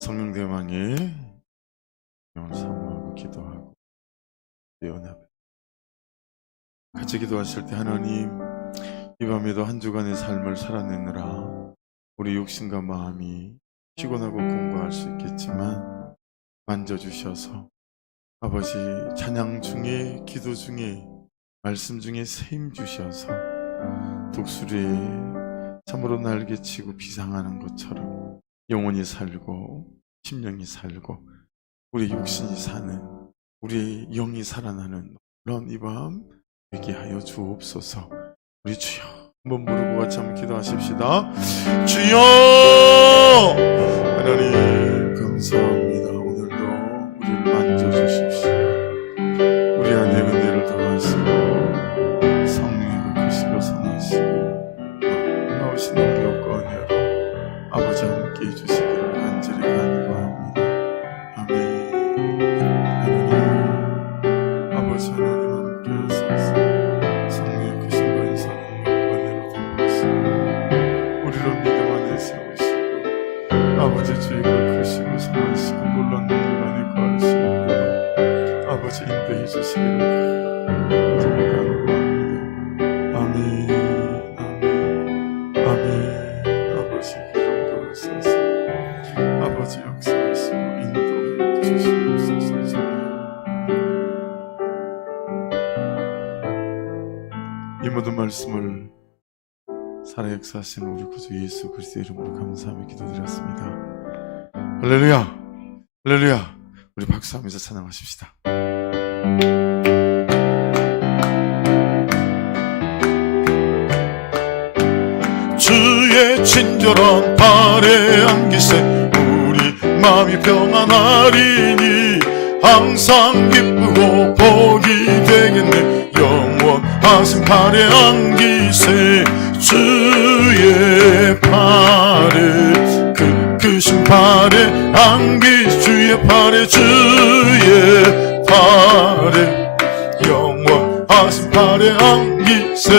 성령 대망의 영을 사모하고 기도하고 연합 같이 기도하실 때, 하나님, 이 밤에도 한 주간의 삶을 살아내느라 우리 육신과 마음이 피곤하고 공고할 수 있겠지만 만져주셔서 아버지, 찬양 중에, 기도 중에, 말씀 중에 세임 주셔서 독수리에 참으로 날개치고 비상하는 것처럼 영혼이 살고 심령이 살고 우리 육신이 사는, 우리의 영이 살아나는 그런 이 밤 되게 하여 주옵소서. 우리 주여 한번 부르고 같이 한번 기도하십시다. 주여! 하나님 감사합니다. 오늘도 우리를 만져주십시오. 우리 안에 은혜를 더하시고 성령의 크시고 선하시고 놀라우신 능력과 은혜로 아버지 함께 해주시기를 간절히 간구합니다. 아멘. 하나님, 아버지 하나님 함께 하소서. 성령의 크신 권세 능력과 은혜로 덮으시고 우리를 믿음 안에 세우시고 아버지 주의가 크시고 선하시고 놀란 능력 안에 거하시고 아버지 인도해 주시기를 간절히 간구합니다. 아멘. 아멘. 아멘. 아버지 기름 부으소서. 아버지 역사하시고 인도해 주시옵소서. 이 모든 말씀을 살아 역사하신 우리 구주 예수 그리스도의 이름으로 감사하며 기도드렸습니다. 할렐루야, 할렐루야. 우리 박수하면서 찬양하십시다. 주의 친절한 발에 안기세 우리 마음이 평안하리니 항상 기쁘고 복이 되겠네. 영원하신 발에 안기세 주의 발에 크신 발에 안기 주의 발에 주의 발에 영원하신 발에 안기세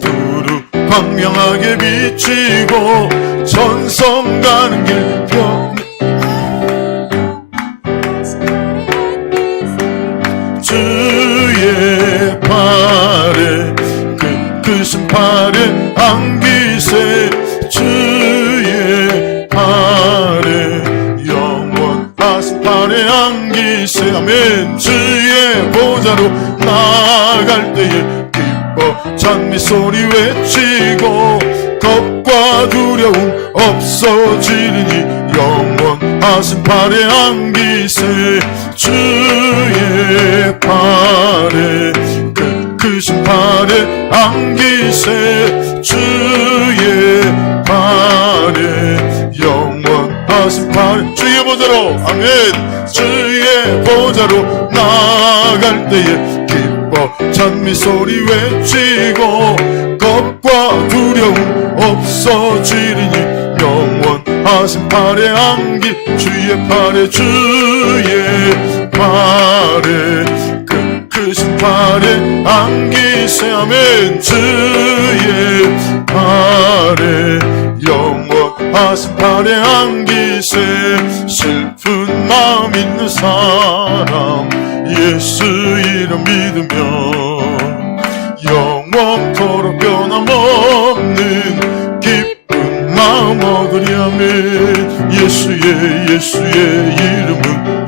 두루 광명하게 비치고 전성 가는 길 펴 주의 발에 크신 발에 안기세 주의 발에 영원하신 발에 안기세 아멘. 주의 보좌로 나아갈 때에 기뻐 찬미 소리 외치고 겁과 두려움 없어지리니 영원하신 발에 안기세 주의 발에 크신 발에 안기세 주의 발에 영원하신 발에 주의 보좌로 아멘. 주의 보좌로 나아갈 때에 기뻐 찬미 소리 외치고 겁과 두려움 없어지리니 영원하신 발에 안기 주의 발에 주의 발에 크신 발에 안기세 아멘. 주의 발에 영원하신 발에 안기세 슬픈 마음 있는 사람 예수 이름 믿으면 영원토록 변함없는 기쁜 마음 얻으리 아멘. 예수의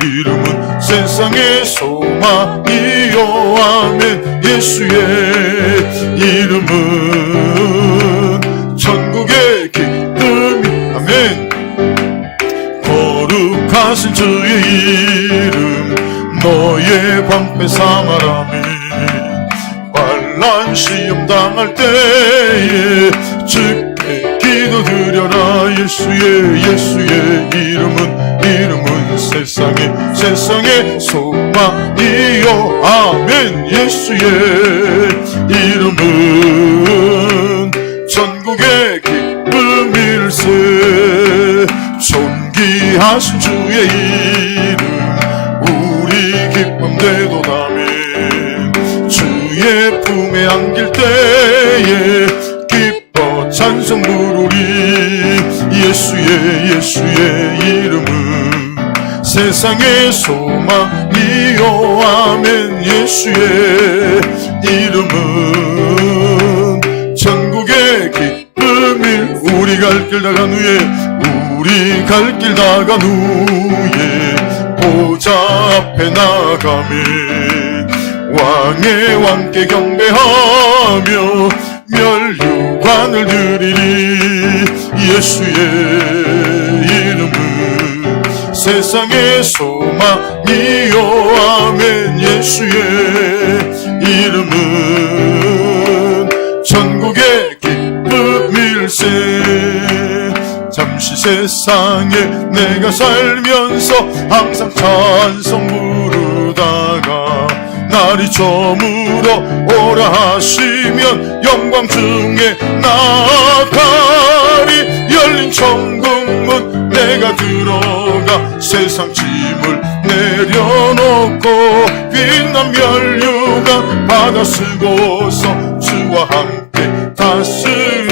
이름은 세상의 소망이요 아멘. 예수의 이름은 천국의 기쁨이 아멘. 거룩하신 주의 이름 너의 방패 삼아라 아멘. 환난 시험 당할 때에 주께 기도드려라. 예수의 이름은 세상의 소망이요 아멘. 예수의 이름은 천국의 기쁨일세. 존귀하신 주의 이름 우리 기쁨 되도다 아멘. 주의 품에 안길 때에 기뻐 찬송 부르리. 소망이요 아멘. 예수의 이름은 천국의 기쁨일. 우리 갈 길 나간 후에, 우리 갈 길 나간 후에 보좌 앞에 나가면 왕의 왕께 경배하며 면류관을 드리리. 예수의 이름은 세상의 소망이요 아멘. 예수의 이름은 천국의 기쁨일세. 잠시 세상에 내가 살면서 항상 찬송 부르다가 날이 저물어 오라 하시면 영광 중에 나가리. 열린 천국문 내가 들어가 세상 짐을 내려놓고 빛난 면류관 받아 쓰고서 주와 함께 다스리.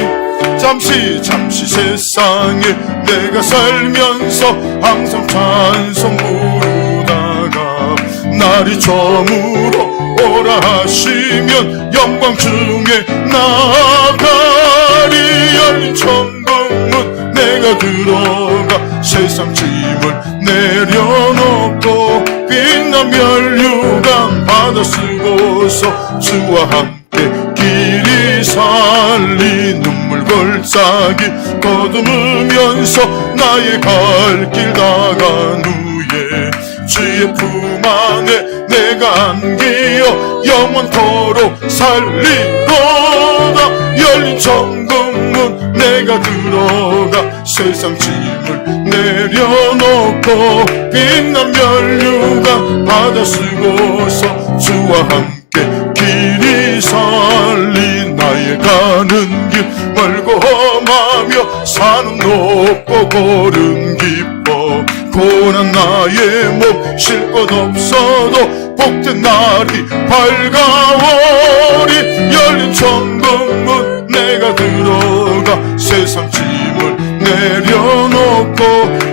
잠시 세상에 내가 살면서 항상 찬송 부르다가 날이 저물어 오라 하시면 영광 중에 나가리. 열린 천국문 내가 들어가 세상 짐을 내려놓고 빛난 면류관 받아 쓰고서 주와 함께 길이 살리. 눈물 골짜기 거두면서 나의 갈 길 나간 후에 주의 품 안에 내가 안기어 영원토록 살리로다. 열린 천국문 내가 들어가 세상 짐을 내려놓고 빛난 면류관 받아 쓰고서 주와 함께 길이 살리. 나의 가는 길 멀고 험하며 산은 높고 골은 깊어 고난 나의 몸 쉴 곳 없어도 복된 날이 밝아오리. 열린 천국문 내가 들어가 세상 짐을 내려놓고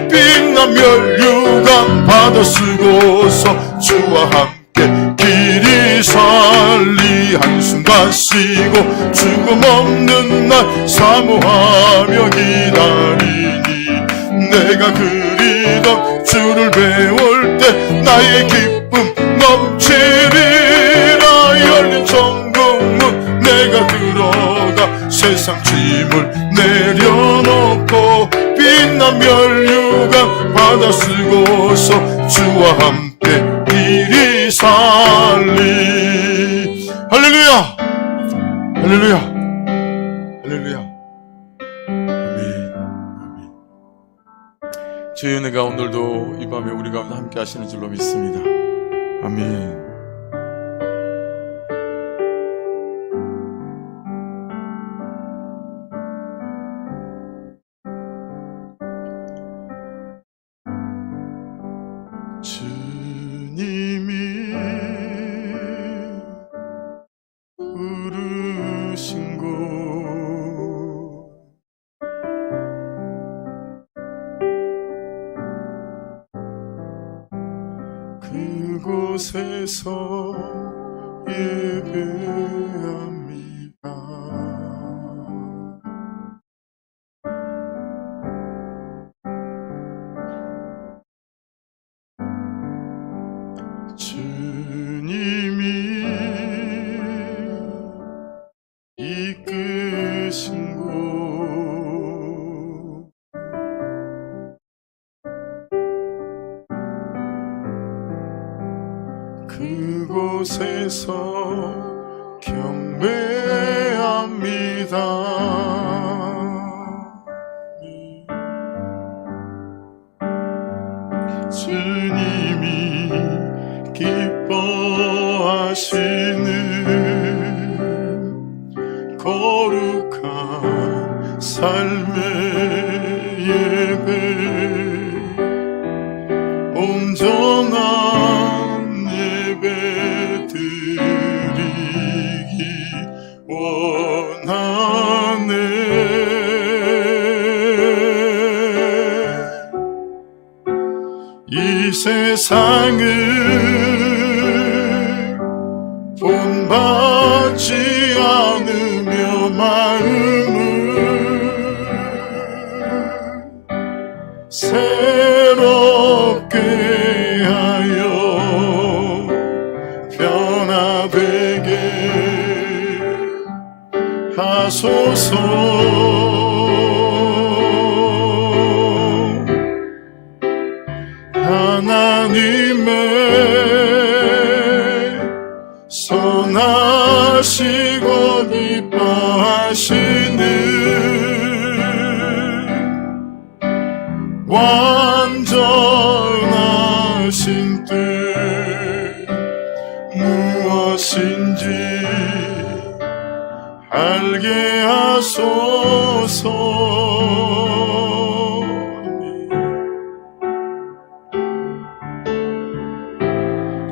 빛난 면류관 받아 쓰고서 주와 함께 길이 살리. 한숨 쉬고 죽음 없는 날 사모하며 기다리니 내가 그리던 주를 배울 때 나의 기쁨 넘치리라. 열린 천국문 내가 들어가 세상 짐을 내려놓고 빛난 면류관 받아 쓰고서 주와 함께 길이 살리. 할렐루야! 할렐루야! 할렐루야! 아멘. 아멘. 주의 은혜가 오늘도 이 밤에 우리 가운데 함께 하시는 줄로 믿습니다. 아멘. 주님이 부르신 곳 그곳에서 예배합니다. 주님이 이끄신 곳 그곳에서 경배합니다. 주님이 기뻐하시는 거룩한 삶의 예배 온전한 예배 드리기 원하네. 이 세상 세상을 본받지 않으며 마음을 새롭게 하여 변화되게 하소서. 하나님의 선하시고 기뻐하시는 완전하신 뜻 무엇인지 알게 하소서.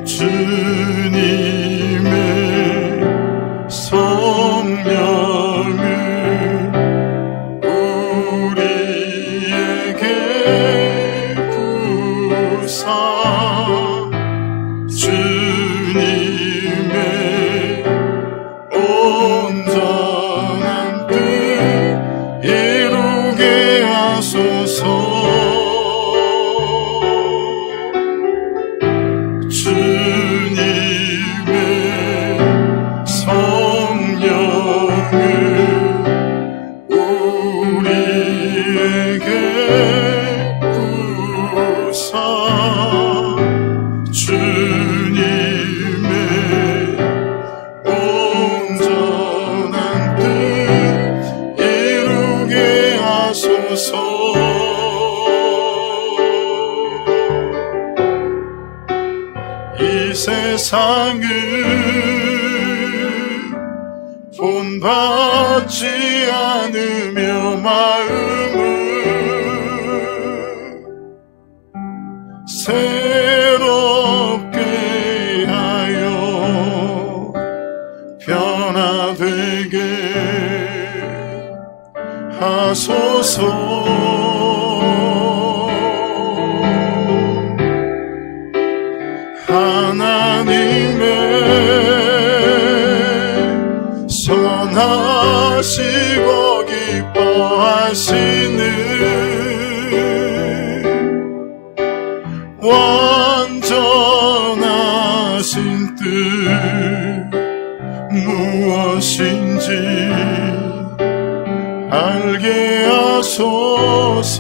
주님의 성령을 우리에게 부사 주님의 온전한 뜻 이루게 하소서. 이 세상을 본받지 않으며 마음을 새롭게 하여 변화되게 하소서. 하나님의 선하시고 기뻐하시는 완전하신 뜻 무엇인지 알게 하소서.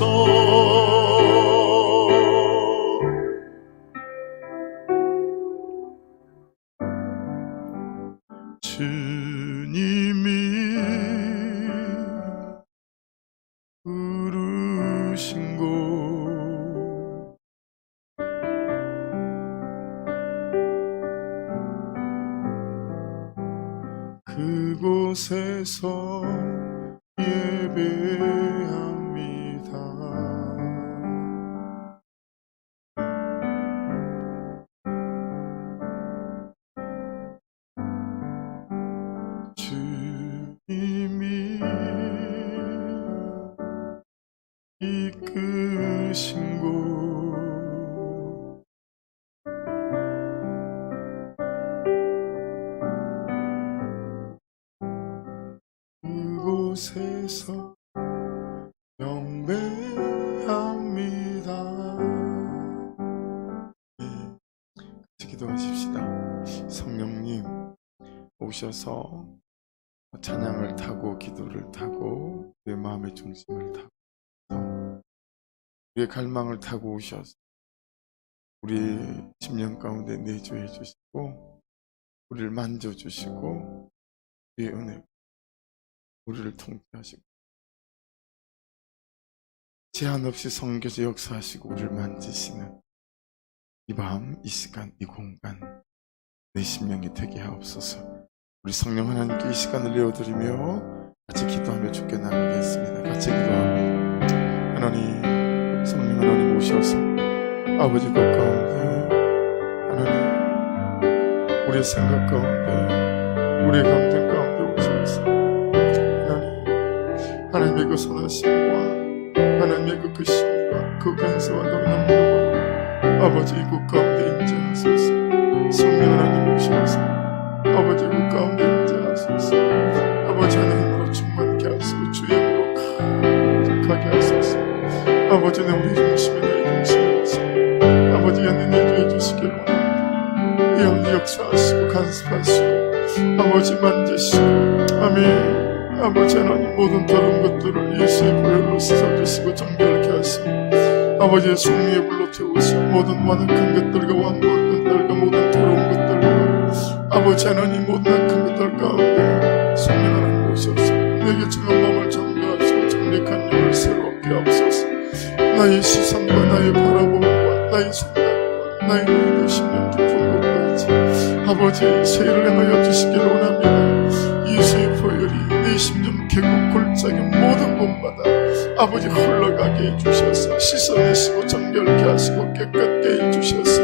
주님이 부르신 곳 그곳에서 예배합니다. 주님이 이끄신 곳 그곳에서 경배합니다. 같이 기도하십시다. 성령님 오셔서 찬양을 타고 기도를 타고 내 마음의 중심을 타고 우리의 갈망을 타고 오셔서 우리 심령 가운데 내주해 주시고 우리를 만져주시고 우리의 은혜 우리를 통치하시고 제한 없이 성교제 역사하시고 우리를 만지시는 이 밤, 이 시간, 이 공간 내 심령이 되게 하옵소서. 우리 성령 하나님께 이 시간을 내어드리며 같이 기도하며 주께 나가겠습니다. 같이 기도합니다. 하나님, 성령 하나님 오셔서 아버지 것 가운데 하나님 우리의 생각 가운데 우리의 감정 가운데 오셔서 하나님의 그 선하심과 하나님의 그 크심과 그 근세와 너희 능력으로 아버지 이곳 가운데 임재하소서. 성령 하나님 오셔서 아버지 이곳 가운데 임재하소서. 아버지 하나님으로 충만케 하시고 주의 힘으로 가득하게 하소서. 아버지 내 우리 중심에 너희 중심에 하소서. 아버지 연인 일주해 주시기를 원합니다. 영이 역사하시고 간섭하시고 아버지 만지시고 아멘. 아버지 하나님 모든 더러운 것들을 예수의 보혈로 씻어주시고 정결케 하시고 아버지의 성령의 불로 태우시고 모든 완악한 것들과 완고한 것들과 모든 더러운 것들과 아버지 하나님 모든 악한 것들 가운데 성령 하나님 오셔서 내게 정한 마음을 정교하시고 정직한 영을 새롭게 하옵소서. 나의 시선과 나의 바라봄과 나의 생각과 나의 눈의 심령 깊은 곳까지 아버지 세일을 행하여 주시기를 원합니다. 예수의 보혈이 내 심령 계곡 골짜기 모든 곳마다 아버지 흘러가게 해주셔서 씻어내시고 정결케 하시고 깨끗게 해주셔서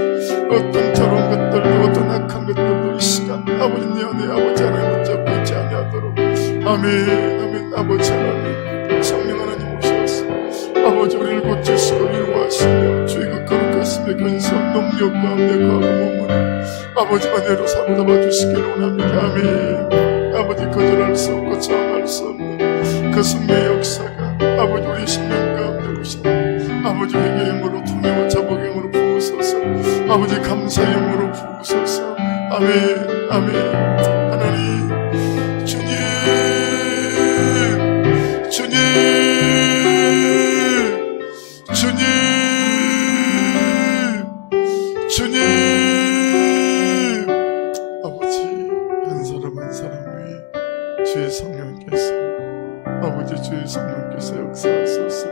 어떤 더러운 것들도 어떤 악한 것들도 이 시간 아버지 내 안에 아버지 하나님 붙잡고 있지 아니하도록 아멘 아멘. 아버지 하나님 성령 하나님 오셔서 아버지 우리를 고치시고 위로하시며 주의 거룩하심의 근사한 능력 가운데 거하고 머무는 아버지가 내로 사로잡아 주시기를 원합니다. 아멘. 아버지 거절할 수 없고 저항할 수 없는 그 성령의 역사가 아버지 우리 심령 가운데 오셔 아버지 회개의 영으로 통해와 자복의 영으로 부으소서. 아버지 감사의 영으로 부으소서. 아멘 아멘. 하나님 주님 주님 주님 주님 아버지 한 사람 한 사람 위에 주의 성령께서 아버지 주의 성령께서 역사하소서.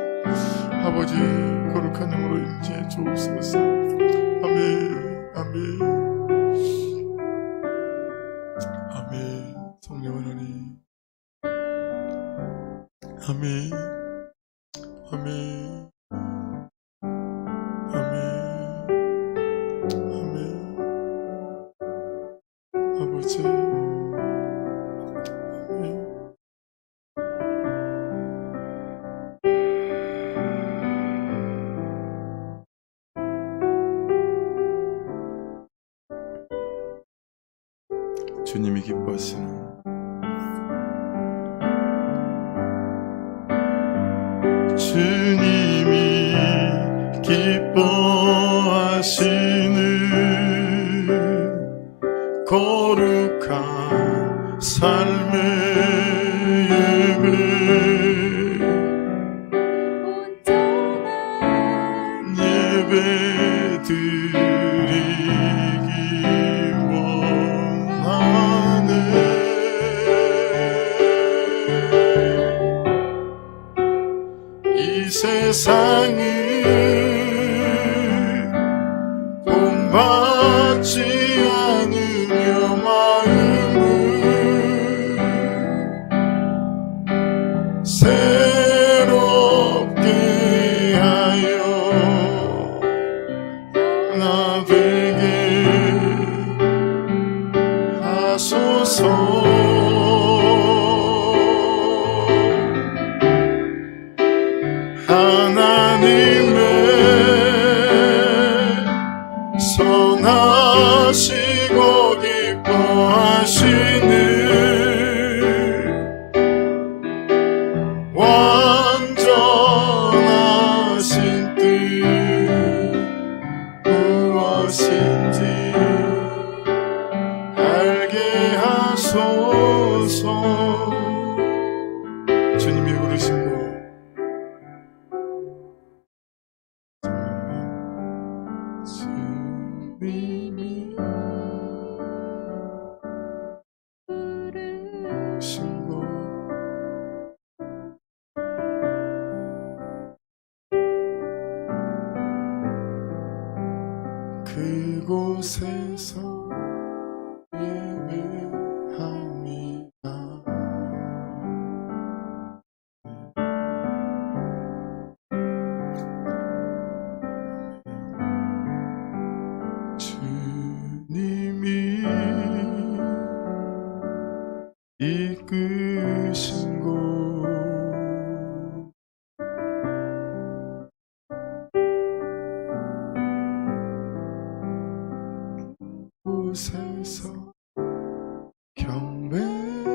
아버지 거룩한 영으로 임재해 주옵소서. 아멘 아멘 아멘. 성령 하나님 아멘 아멘 아멘 아멘. 아버지 아멘. 주님이 기뻐하시는 주님이 기뻐하시는 거룩한 삶의 예배 온전한 예배 드리기 원하네. 이 세상을 본받지 않으며 마음을 새롭게 하여 나 되게 하소서. 하나님의 선하시고 기뻐하시는 완전하신 뜻 무엇인지 알게 하소서. 주님이 부르신 것 주님이 부르신 것 그곳에서 예배합니다. 주님이 이끄신 곳 곳에서 경배하리.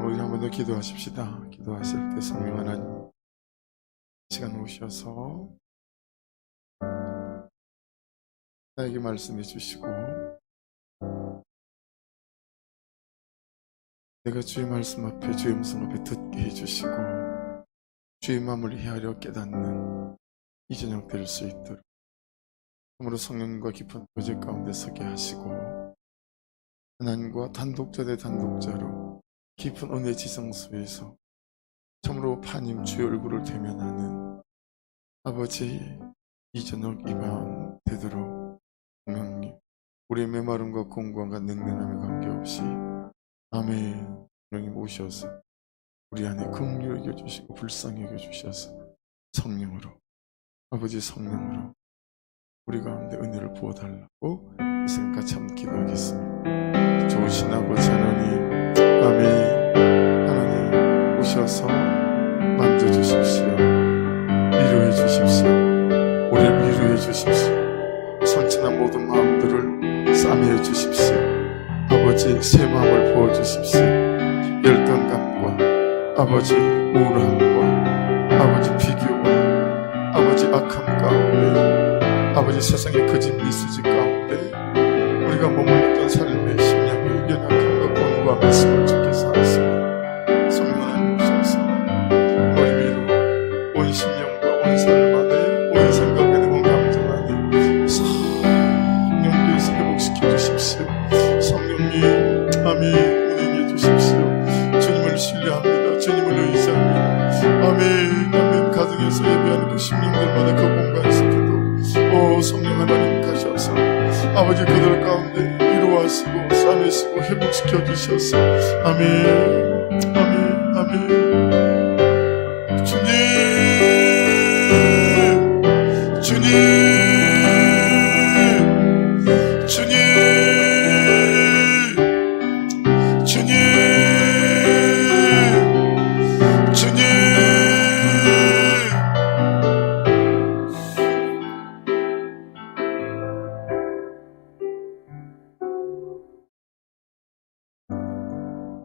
우리 한 번 더 기도하십시다. 기도하실 때 성령 하나님 시간 오셔서 나에게 말씀해 주시고, 내가 주의 말씀 앞에, 주의 음성 앞에 듣게 해주시고, 주의 마음을 헤아려 깨닫는 이 저녁 될 수 있도록 참으로 성령과 깊은 교제 가운데 서게 하시고, 하나님과 단독자 대 단독자로 깊은 은혜 지성소에서 참으로 파님 주의 얼굴을 대면하는 아버지, 이 저녁 이 밤 되도록 성령님, 우리의 메마름과 공고함과 냉랭함에 관계없이 아멘 성령님 오셔서 우리 안에 긍휼히 여겨주시고 불쌍히 여겨주셔서 성령으로, 아버지 성령으로 우리 가운데 은혜를 부어달라고 이 시간 같이 한번 기도하겠습니다. 좋으신 아버지 하나님, 아멘. 하나님 오셔서 만져주십시오. 위로해 주십시오. 우리를 위로해 주십시오. 상처난 모든 마음들을 싸매어 주십시오. 아버지 새 마음을 부어주십시오. 열등감과 아버지 우울함과 아버지 비교와 아버지 악함 가운데, 아버지 세상의 거짓 미수지 가운데 우리가 머물렀던 삶의 심령의 연약함과 권고와 말씀을 주께서 하십니다. 성령 하나님 오셔서 우리 위로 온 심령과 온 삶 안에, 온 생각 안에, 온 감정 안에 성령께서 회복시켜 주십시오. 성령님 아멘 은혜해 주십시오. 주님을 신뢰합니다. 주님을 의지합니다. 아멘 아멘. 가정에서 예배하는 그 심령들마다 그 공간 속에도 성령 하나님 가셔서 아버지 그들 가운데 위로하시고 싸매시고 회복시켜 주셔서 아멘 아멘 아멘. 주님 주님 주님 주님 주님.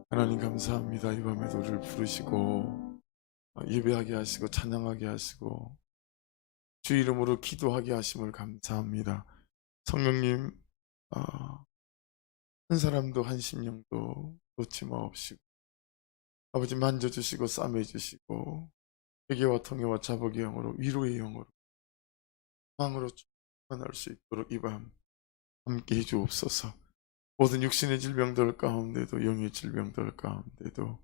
하나님 감사합니다. 이 밤에도 우리를 부르시고 예배하게 하시고 찬양하게 하시고 주 이름으로 기도하게 하심을 감사합니다. 성령님, 한 사람도 한 심령도 놓지 마옵시고 아버지 만져주시고 싸매주시고 회개와 통회와 자복의 영으로, 위로의 영으로, 빵으로 충만할 수 있도록 이 밤 함께 해주옵소서. 모든 육신의 질병들 가운데도, 영의 질병들 가운데도,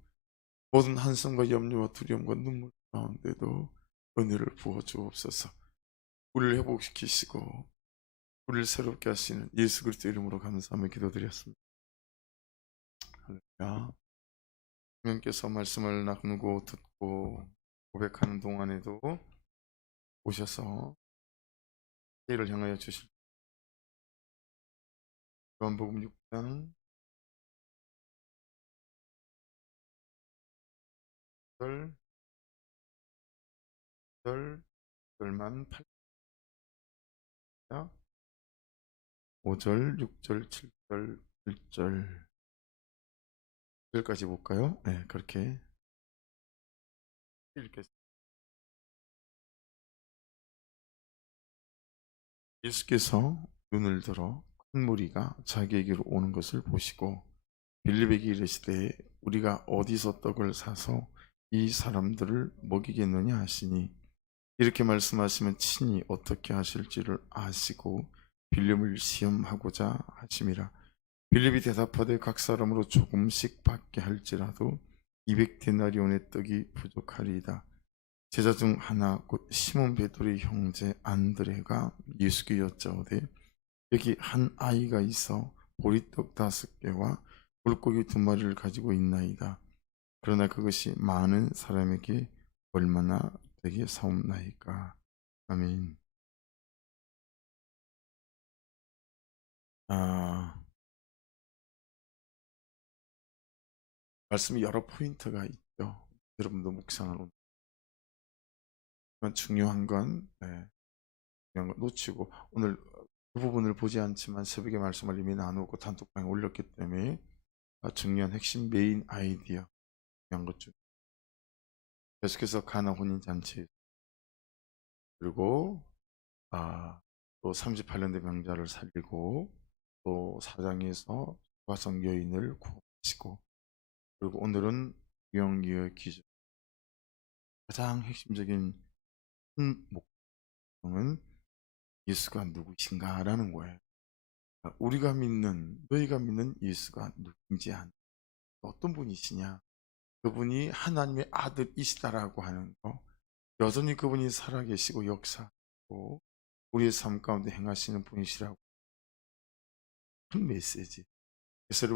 모든 한숨과 염려와 두려움과 눈물 가운데도 은혜를 부어주옵소서. 우리를 회복시키시고 우리를 새롭게 하시는 예수 그리스도 이름으로 감사하며 기도드렸습니다. 할렐루야. 성령께서 말씀을 나누고 듣고 고백하는 동안에도 오셔서 회의를 향하여 주실 요한복음 6장 8절만 5절, 6절, 7절, 8절 여기까지 볼까요? 네, 그렇게 읽겠습니다. 예수께서 눈을 들어 큰 무리가 자기에게로 오는 것을 보시고 빌립에게 이르시되 우리가 어디서 떡을 사서 이 사람들을 먹이겠느냐 하시니, 이렇게 말씀하시면 친히 어떻게 하실지를 아시고 빌립을 시험하고자 하심이라. 빌립이 대답하되 각 사람으로 조금씩 받게 할지라도 200데나리온의 떡이 부족하리이다. 제자 중 하나 곧 시몬 베드로의 형제 안드레가 예수께 여짜오되 여기 한 아이가 있어 보리떡 5개와 물고기 2마리를 가지고 있나이다. 그러나 그것이 많은 사람에게 얼마나 되게 사옵나이까. 아멘. 말씀이 여러 포인트가 있죠. 여러분도 묵상하는 중요한 건, 중요한 건 놓치고 오늘 그 부분을 보지 않지만 새벽의 말씀을 이미 나누고 단톡방에 올렸기 때문에 중요한 핵심 메인 아이디어 중요한 것 중 계속해서 가나 혼인잔치 그리고 또 38년대 명자를 살리고 또 사장에서 화성 여인을 구원하시고 그리고 오늘은 유영리의 기준 가장 핵심적인 큰 목표는 예수가 누구신가라는 거예요. 우리가 믿는 너희가 믿는 예수가 누군지 어떤 분이시냐 그분이 하나님의 아들이시다라고 하는 거 여전히 그분이 살아계시고 역사하고 우리의 삶 가운데 행하시는 분이시라고 큰 메시지. 그래서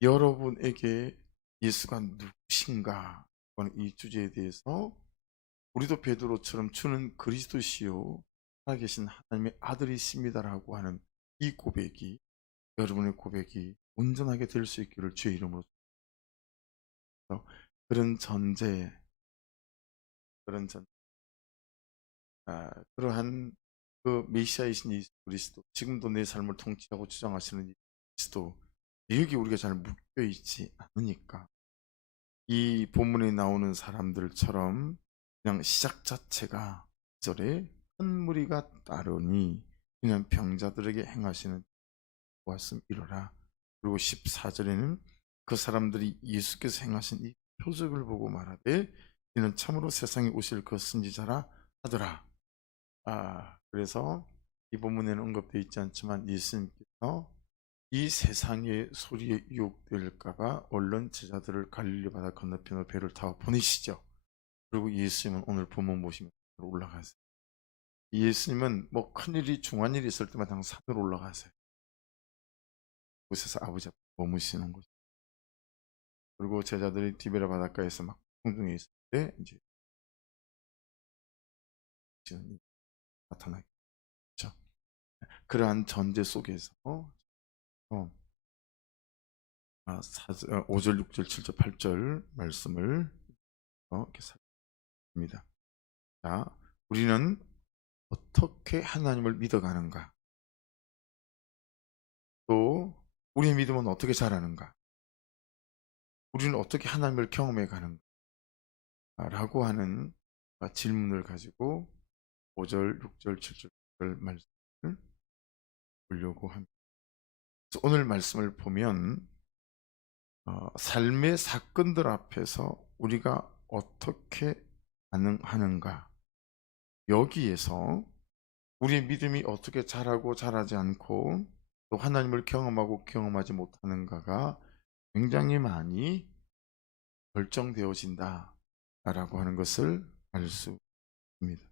여러분에게 예수가 누구신가 하는 이 주제에 대해서 우리도 베드로처럼 주는 그리스도시요 살아계신 하나님의 아들이십니다라고 하는 이 고백이 여러분의 고백이 온전하게 될 수 있기를 주의 이름으로 그런 전제 그러한 그 메시아이신 예수 그리스도 지금도 내 삶을 통치하고 주장하시는 그리스도 여기 우리가 잘 묶여 있지 않으니까 이 본문에 나오는 사람들처럼 그냥 시작 자체가 절에 큰 무리가 따르니 그냥 병자들에게 행하시는 보았음 이러라. 그리고 14절에는 그 사람들이 예수께서 행하신 이 표적을 보고 말하되 이는 참으로 세상에 오실 그 선지자라 하더라. 그래서 이 본문에는 언급되어 있지 않지만 예수님께서 이 세상의 소리에 유혹될까봐 얼른 제자들을 갈릴리 바다 건너편으로 배를 타고 보내시죠. 그리고 예수님은 오늘 본문 보시면 올라가세요. 예수님은 뭐 큰일이 중한 일이 있을 때마다 항상 산으로 올라가세요. 그곳에서 아버지 앞에 머무시는 곳. 그리고 제자들이 디베라 바닷가에서 막 공중에 있을 때 이제 나타나게 되죠. 그러한 전제 속에서 5절, 6절, 7절, 8절 말씀을 이렇게 살펴봅니다. 자, 우리는 어떻게 하나님을 믿어가는가? 또 우리의 믿음은 어떻게 자라는가? 우리는 어떻게 하나님을 경험해 가는가? 라고 하는 질문을 가지고 5절, 6절, 7절 말씀을 보려고 합니다. 오늘 말씀을 보면 삶의 사건들 앞에서 우리가 어떻게 반응하는가 여기에서 우리의 믿음이 어떻게 자라고 자라지 않고 또 하나님을 경험하고 경험하지 못하는가가 굉장히 많이 결정되어진다 라고 하는 것을 알 수 있습니다.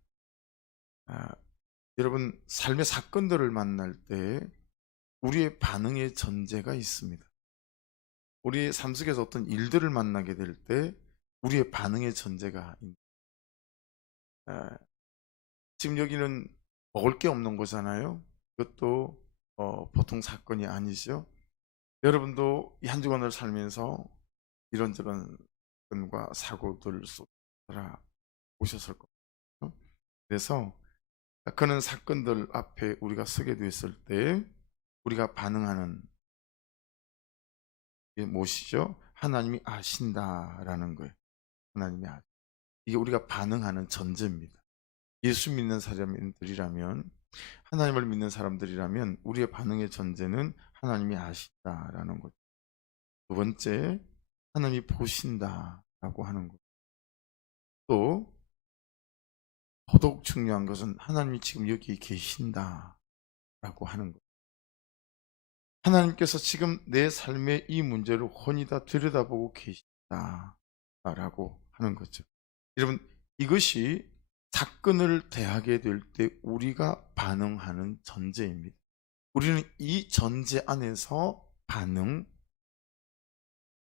여러분 삶의 사건들을 만날 때 우리의 반응의 전제가 있습니다. 우리의 삶 속에서 어떤 일들을 만나게 될 때 우리의 반응의 전제가 있습니다. 지금 여기는 먹을 게 없는 거잖아요. 그것도 보통 사건이 아니죠. 여러분도 이 한 주간을 살면서 이런저런 사건과 사고들 속에 오셨을 거예요. 그래서 그런 사건들 앞에 우리가 서게 됐을 때 우리가 반응하는 게 무엇이죠? 하나님이 아신다라는 거예요. 하나님이 이게 우리가 반응하는 전제입니다. 예수 믿는 사람들이라면 하나님을 믿는 사람들이라면 우리의 반응의 전제는 하나님이 아신다라는 거죠. 두 번째, 하나님이 보신다라고 하는 것. 또 더더욱 중요한 것은 하나님이 지금 여기 계신다라고 하는 것. 하나님께서 지금 내 삶의 이 문제를 훤히 다 들여다보고 계신다라고 하는 거죠. 여러분 이것이 사건을 대하게 될 때 우리가 반응하는 전제입니다. 우리는 이 전제 안에서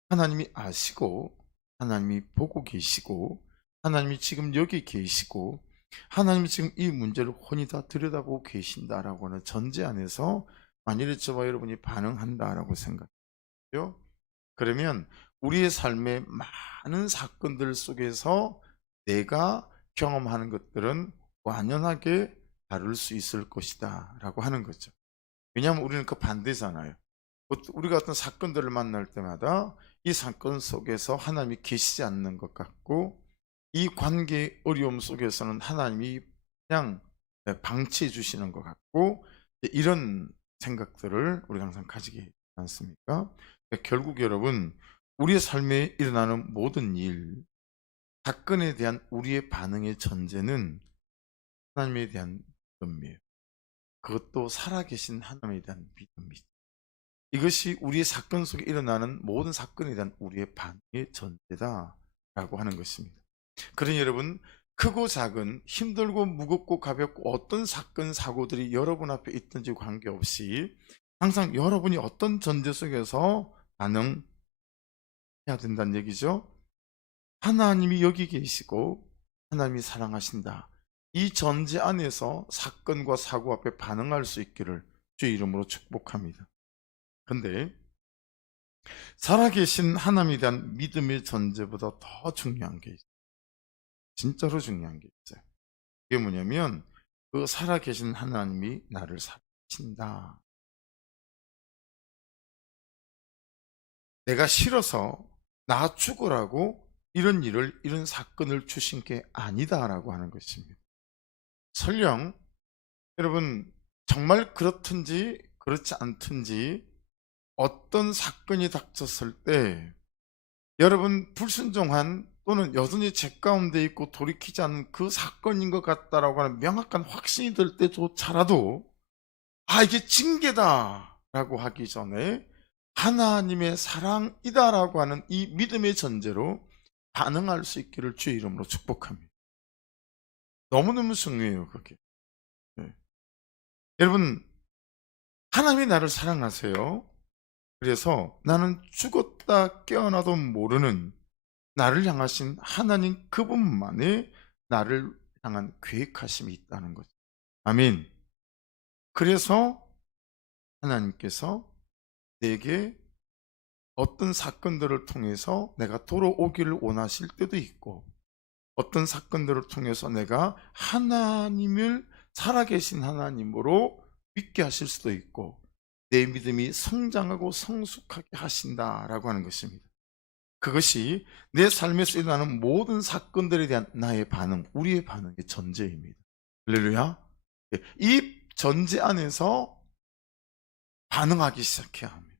하나님이 아시고 하나님이 보고 계시고 하나님이 지금 여기 계시고 하나님이 지금 이 문제를 훤히 다 들여다보고 계신다라고 하는 전제 안에서 만일에 저와 여러분이 반응한다라고 생각해요. 그러면 우리의 삶의 많은 사건들 속에서 내가 경험하는 것들은 완연하게 다룰 수 있을 것이다 라고 하는 거죠. 왜냐하면 우리는 그 반대잖아요. 우리가 어떤 사건들을 만날 때마다 이 사건 속에서 하나님이 계시지 않는 것 같고, 이 관계 어려움 속에서는 하나님이 그냥 방치해 주시는 것 같고, 이런 생각들을 우리가 항상 가지게 되지 않습니까? 결국 여러분, 우리의 삶에 일어나는 모든 일, 사건에 대한 우리의 반응의 전제는 하나님에 대한 믿음이에요. 그것도 살아계신 하나님에 대한 믿음이죠. 이것이 우리의 사건 속에 일어나는 모든 사건에 대한 우리의 반응의 전제다라고 하는 것입니다. 그러니 여러분, 크고 작은, 힘들고 무겁고 가볍고 어떤 사건 사고들이 여러분 앞에 있든지 관계없이 항상 여러분이 어떤 전제 속에서 반응해야 된다는 얘기죠. 하나님이 여기 계시고 하나님이 사랑하신다, 이 전제 안에서 사건과 사고 앞에 반응할 수 있기를 주의 이름으로 축복합니다. 근데 살아계신 하나님에 대한 믿음의 전제보다 더 중요한 게 있어요. 진짜로 중요한 게 있어요. 그게 뭐냐면, 그 살아계신 하나님이 나를 살아계신다. 내가 싫어서 나 죽으라고 이런 일을, 이런 사건을 주신 게 아니다라고 하는 것입니다. 설령 여러분 정말 그렇든지 그렇지 않든지 어떤 사건이 닥쳤을 때 여러분 불순종한, 또는 여전히 죄 가운데 있고 돌이키지 않는 그 사건인 것 같다라고 하는 명확한 확신이 들 때조차라도, 아 이게 징계다라고 하기 전에 하나님의 사랑이다라고 하는 이 믿음의 전제로 반응할 수 있기를 주의 이름으로 축복합니다. 너무너무 중요해요 그게. 네. 여러분, 하나님이 나를 사랑하세요. 그래서 나는 죽었다 깨어나도 모르는 나를 향하신 하나님 그분만의 나를 향한 계획하심이 있다는 거죠. 아멘. 그래서 하나님께서 내게 어떤 사건들을 통해서 내가 돌아오기를 원하실 때도 있고, 어떤 사건들을 통해서 내가 하나님을 살아계신 하나님으로 믿게 하실 수도 있고, 내 믿음이 성장하고 성숙하게 하신다라고 하는 것입니다. 그것이 내 삶에서 일어나는 모든 사건들에 대한 나의 반응, 우리의 반응의 전제입니다. 할렐루야. 이 전제 안에서 반응하기 시작해야 합니다.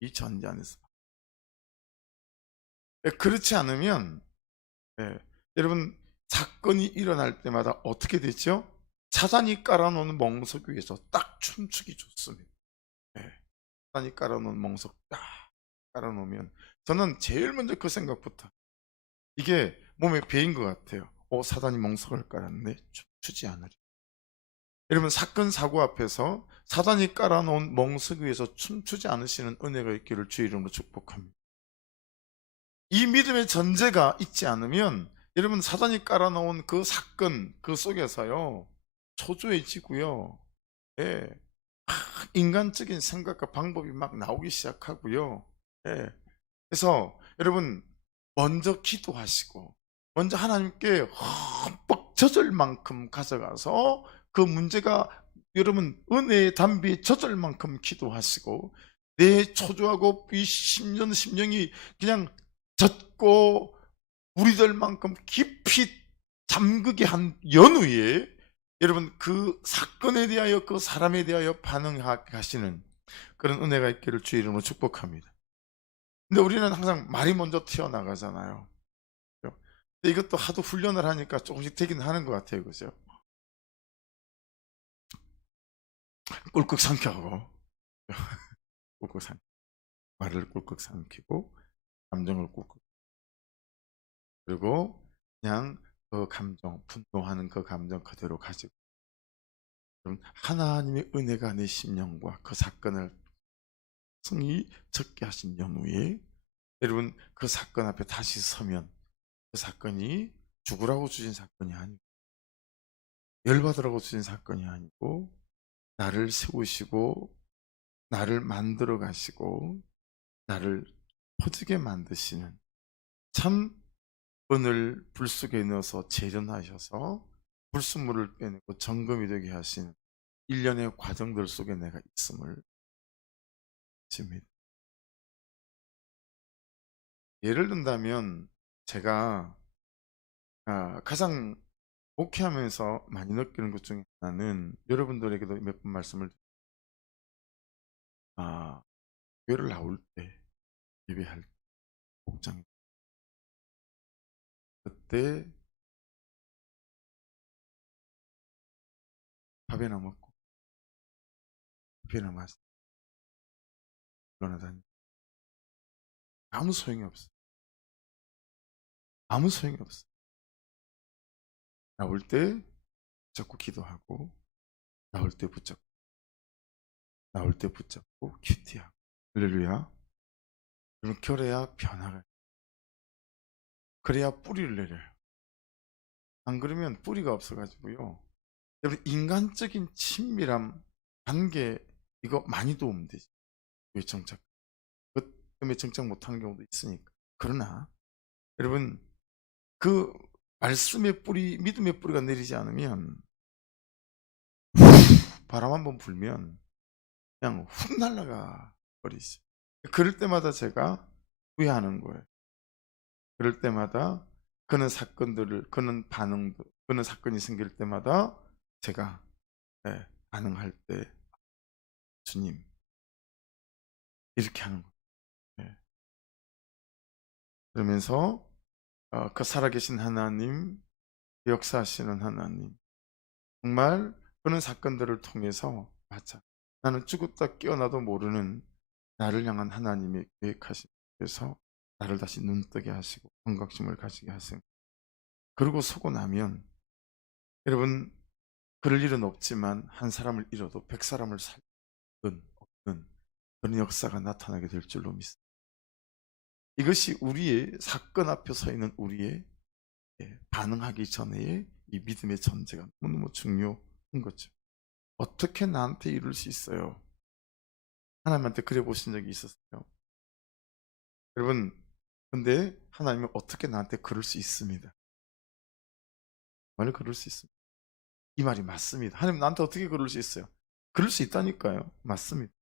이 전제 안에서. 그렇지 않으면, 여러분, 사건이 일어날 때마다 어떻게 되죠? 사단이 깔아놓은 멍석 위에서 딱 춤추기 좋습니다. 사단이 깔아놓은 멍석 딱 깔아놓으면, 저는 제일 먼저 그 생각부터, 이게 몸에 배인 것 같아요. 사단이 멍석을 깔았네, 춤추지 않으리. 여러분, 사건 사고 앞에서 사단이 깔아놓은 멍석 위에서 춤추지 않으시는 은혜가 있기를 주의 이름으로 축복합니다. 이 믿음의 전제가 있지 않으면 여러분, 사단이 깔아놓은 그 사건 그 속에서요 초조해지고요, 예, 인간적인 생각과 방법이 막 나오기 시작하고요, 예. 그래서 여러분, 먼저 기도하시고 먼저 하나님께 흠뻑 젖을 만큼 가져가서 그 문제가, 여러분 은혜의 담비에 젖을 만큼 기도하시고, 내 초조하고 이 심령이 그냥 젖고 우리들만큼 깊이 잠그게 한 연후에 여러분 그 사건에 대하여, 그 사람에 대하여 반응하시는 그런 은혜가 있기를 주의 이름으로 축복합니다. 근데 우리는 항상 말이 먼저 튀어나가잖아요. 근데 이것도 하도 훈련을 하니까 조금씩 되긴 하는 것 같아요. 그죠? 꿀꺽 삼켜하고 꿀꺽 삼 말을 꿀꺽 삼키고 감정을 꿀꺽, 그리고 그냥 그 감정, 분노하는 그 감정 그대로 가지고, 하나님의 은혜가 내 심령과 그 사건을 승히 적게 하신 연후에 여러분 그 사건 앞에 다시 서면, 그 사건이 죽으라고 주신 사건이 아니고 열받으라고 주신 사건이 아니고 나를 세우시고 나를 만들어 가시고 나를 퍼지게 만드시는, 참 은을 불 속에 넣어서 재련하셔서 불순물을 빼내고 정금이 되게 하시는 일련의 과정들 속에 내가 있음을 집니다. 예를 든다면 제가 가장 목회하면서 많이 느끼는 것 중에 하나는, 여러분들에게도 몇 번 말씀을 교회를 나올 때, 예배할 때, 복장 그때 밥이나 먹고 커피나 마시고 돌아다니 아무 소용이 없어. 아무 소용이 없어. 나올 때 붙잡고 기도하고, 나올 때 붙잡고, 나올 때 붙잡고 큐티하고. 할렐루야. 그러면 그래야 변화가, 그래야 뿌리를 내려요. 안 그러면 뿌리가 없어가지고요, 여러분, 인간적인 친밀함, 관계, 이거 많이 도움 되죠. 왜 정착? 그 때문에 정착 못하는 경우도 있으니까. 그러나 여러분, 그 말씀의 뿌리, 믿음의 뿌리가 내리지 않으면, 바람 한번 불면 그냥 훅 날아가 버리죠. 그럴 때마다 제가 후회하는 거예요. 그럴 때마다 그런 사건들을, 그런 반응들, 그런 사건이 생길 때마다 제가 반응할 때, 주님, 이렇게 하는 거예요. 네. 그러면서 그 살아계신 하나님, 역사하시는 하나님, 정말 그런 사건들을 통해서, 맞아, 나는 죽었다 깨어나도 모르는 나를 향한 하나님의 계획하심, 그래서 나를 다시 눈뜨게 하시고 경각심을 가지게 하시고, 그러고 서고 나면, 여러분, 그럴 일은 없지만 한 사람을 잃어도 100사람을 살든 없든 그런 역사가 나타나게 될 줄로 믿습니다. 이것이 우리의 사건 앞에 서 있는 우리의 반응하기 전에 이 믿음의 전제가 너무너무 중요한 거죠. 어떻게 나한테 이룰 수 있어요? 하나님한테 그래 보신 적이 있었어요? 여러분, 근데 하나님은 어떻게 나한테 그럴 수 있습니다. 정말 그럴 수 있습니다. 이 말이 맞습니다. 하나님 나한테 어떻게 그럴 수 있어요? 그럴 수 있다니까요. 맞습니다.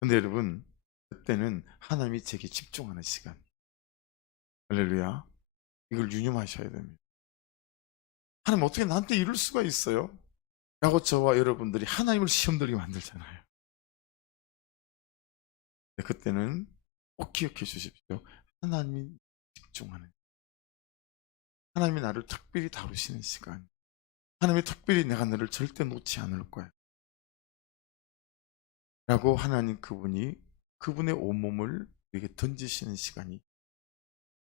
근데 여러분, 그때는 하나님이 제게 집중하는 시간. 할렐루야. 이걸 유념하셔야 됩니다. 하나님 어떻게 나한테 이럴 수가 있어요? 라고 저와 여러분들이 하나님을 시험 들게 만들잖아요. 그때는 꼭 기억해 주십시오. 하나님이 집중하는, 하나님이 나를 특별히 다루시는 시간, 하나님이 특별히 내가 너를 절대 놓지 않을 거야 라고 하나님 그분이, 그분의 온몸을 우리에게 던지시는 시간이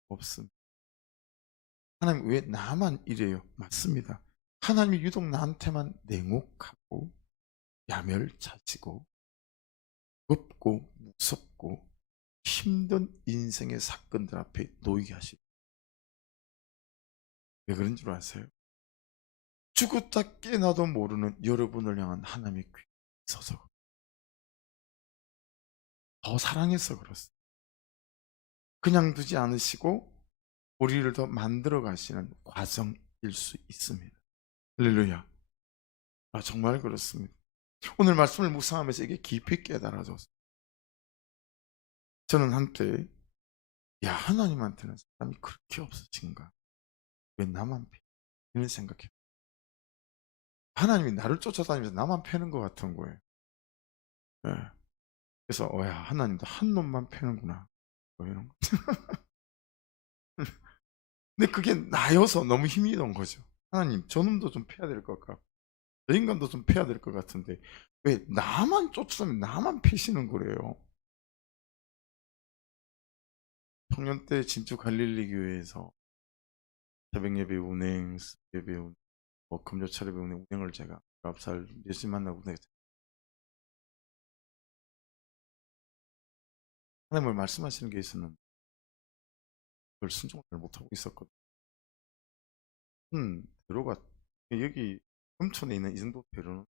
없습니다. 하나님 왜 나만 이래요? 맞습니다. 하나님이 유독 나한테만 냉혹하고 야멸차지고 무겁고 무섭고 힘든 인생의 사건들 앞에 놓이게 하시고, 왜 그런 줄 아세요? 죽었다 깨나도 모르는 여러분을 향한 하나님의 귀에 있어서, 더 사랑해서 그렇습니다. 그냥 두지 않으시고 우리를 더 만들어 가시는 과정일 수 있습니다. 할렐루야. 정말 그렇습니다. 오늘 말씀을 묵상하면서 이게 깊이 깨달아졌어요. 저는 한때, 하나님한테는 사람이 그렇게 없으신가? 왜 나만 패? 이런 생각해요. 하나님이 나를 쫓아다니면서 나만 패는 것 같은 거예요. 네. 그래서 하나님도 한 놈만 패는구나, 뭐 이런 거. 근데 그게 나여서 너무 힘이 든 거죠. 하나님, 저놈도 좀 패야 될 것 같고, 저 인간도 좀 패야 될 것 같은데 왜 나만 쫓으면 나만 패시는 거래요. 청년 때 진주 갈릴리 교회에서 새벽 예배 운행, 예배 운행, 금요 예배 운행을 제가 9살 예수 만나고 하나님을 말씀하시는 게 있었는데 그걸 순종을 못하고 있었거든요. 대로가, 여기 금천에 있는 이 정도 대로는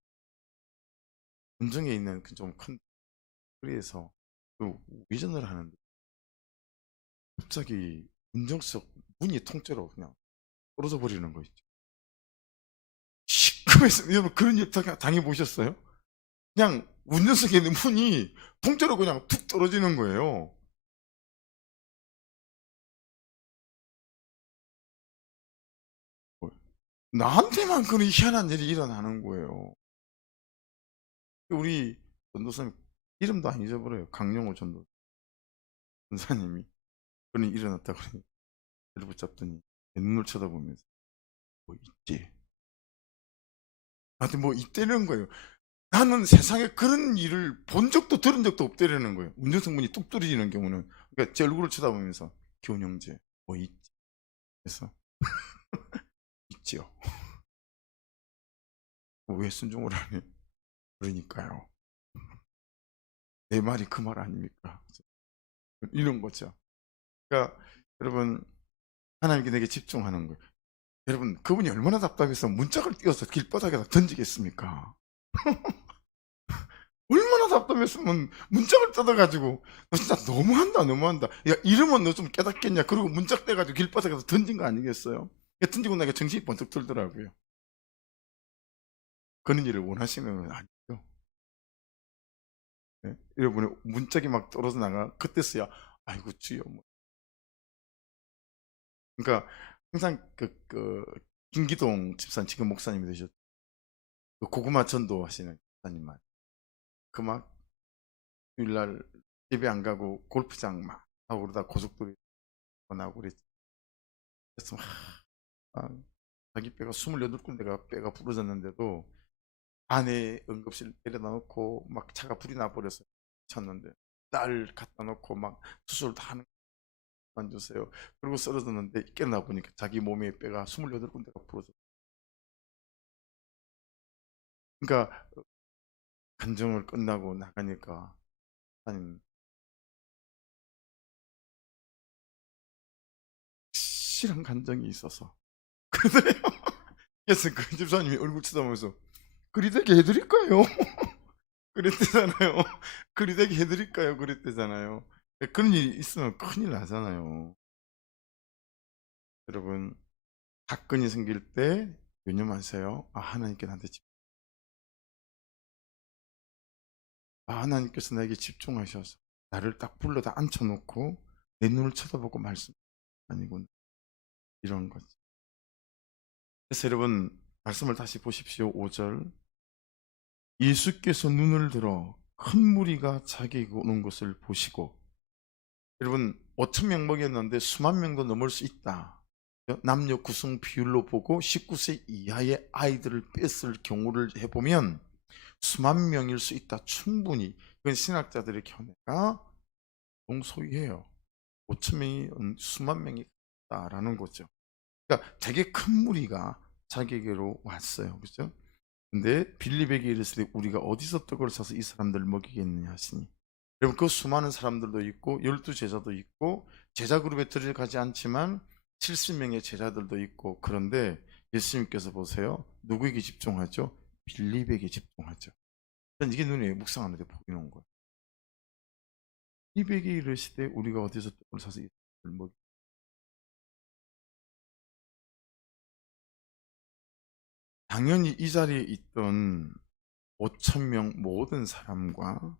은정에 있는 그 좀 큰 거리에서 그 위전을 하는데, 갑자기 운정석 문이 통째로 그냥 떨어져 버리는 거 있죠. 시커매서, 여러분 그런 일 당해보셨어요? 그냥 운전석에 있는 문이 통째로 그냥 툭 떨어지는 거예요. 나한테만 그런 희한한 일이 일어나는 거예요. 우리 전도사님 이름도 안 잊어버려요. 강영호 전도사님이 그런 일이 일어났다 그러니 저를 붙잡더니 내 눈을 쳐다보면서 뭐 있지? 나한테 뭐 있다는 거예요. 나는 세상에 그런 일을 본 적도 들은 적도 없다라는 거예요. 운전석 문이 뚝 떨어지는 경우는. 그러니까 제 얼굴을 쳐다보면서 기훈 형제 뭐 있지? 그래서 있지요. 왜 순종을 하니? 그러니까요. 내 말이 그 말 아닙니까? 이런 거죠. 그러니까 여러분 하나님께 내게 집중하는 거예요. 여러분 그분이 얼마나 답답해서 문짝을 띄워서 길바닥에다 던지겠습니까? 얼마나 답답했으면 문짝을 뜯어가지고 너 진짜 너무한다 너무한다. 야 이러면 너 좀 깨닫겠냐. 그리고 문짝 떼가지고 길바닥에서 던진 거 아니겠어요? 던지고 나니까 정신이 번쩍 들더라고요. 그런 일을 원하시는 건 아니죠. 네? 여러분의 문짝이 막 떨어져 나가 그때서야 아이고 주여 뭐. 그러니까 항상 김기동 집사님 지금 목사님이 되셨 그 고구마 전도 하시는 집사님 말. 그 막 주일날 집에 안 가고 골프장 막 하고 그러다 고속도로에 나오고 그랬지. 그래서 막 자기 뼈가 28군데가 뼈가 부러졌는데도 아내 응급실 데려다 놓고 막 차가 불이 나버려서 쳤는데 딸 갖다 놓고 막 수술 다 하는 안 주세요. 그리고 쓰러졌는데 깨어나 보니까 자기 몸에 뼈가 28군데가 부러졌어. 그러니까 간증을 끝나고 나가니까 아니 실한 감정이 있어서 그래요. 그래서 그 집사님이 얼굴 쳐다보면서 그리 되게 해드릴까요? 그랬대잖아요. 그리 되게 해드릴까요? 그랬대잖아요. 그런 일이 있으면 큰일 나잖아요. 여러분 사건이 생길 때 유념하세요. 아 하나님께 나한테 하나님께서 나에게 집중하셔서 나를 딱 불러다 앉혀놓고 내 눈을 쳐다보고 말씀 아니군 이런 거지. 그래서 여러분 말씀을 다시 보십시오. 5절 예수께서 눈을 들어 큰 무리가 자기에게 오는 것을 보시고 여러분 5천 명 먹였는데 수만 명도 넘을 수 있다. 남녀 구성 비율로 보고 19세 이하의 아이들을 뺐을 경우를 해보면 수만 명일 수 있다. 충분히. 그건 신학자들의 견해가 동소이해요. 5천 명이 수만 명이 있다라는 거죠. 그러니까 되게 큰 무리가 자기에게로 왔어요. 그죠? 근데 빌립에게 이르시되 우리가 어디서 떡을 사서 이 사람들을 먹이겠느냐 하시니 여러분 그 수많은 사람들도 있고 12제자도 있고 제자 그룹에 들어가지 않지만 70명의 제자들도 있고 그런데 예수님께서 보세요. 누구에게 집중하죠? 빌립에게 집중하죠. 이게 눈에 묵상하는데 보이는 거예요. 빌립에게 이르시되 우리가 어디서 떡을 사서 이 사람들을 먹이 당연히 이 자리에 있던 5천 명 모든 사람과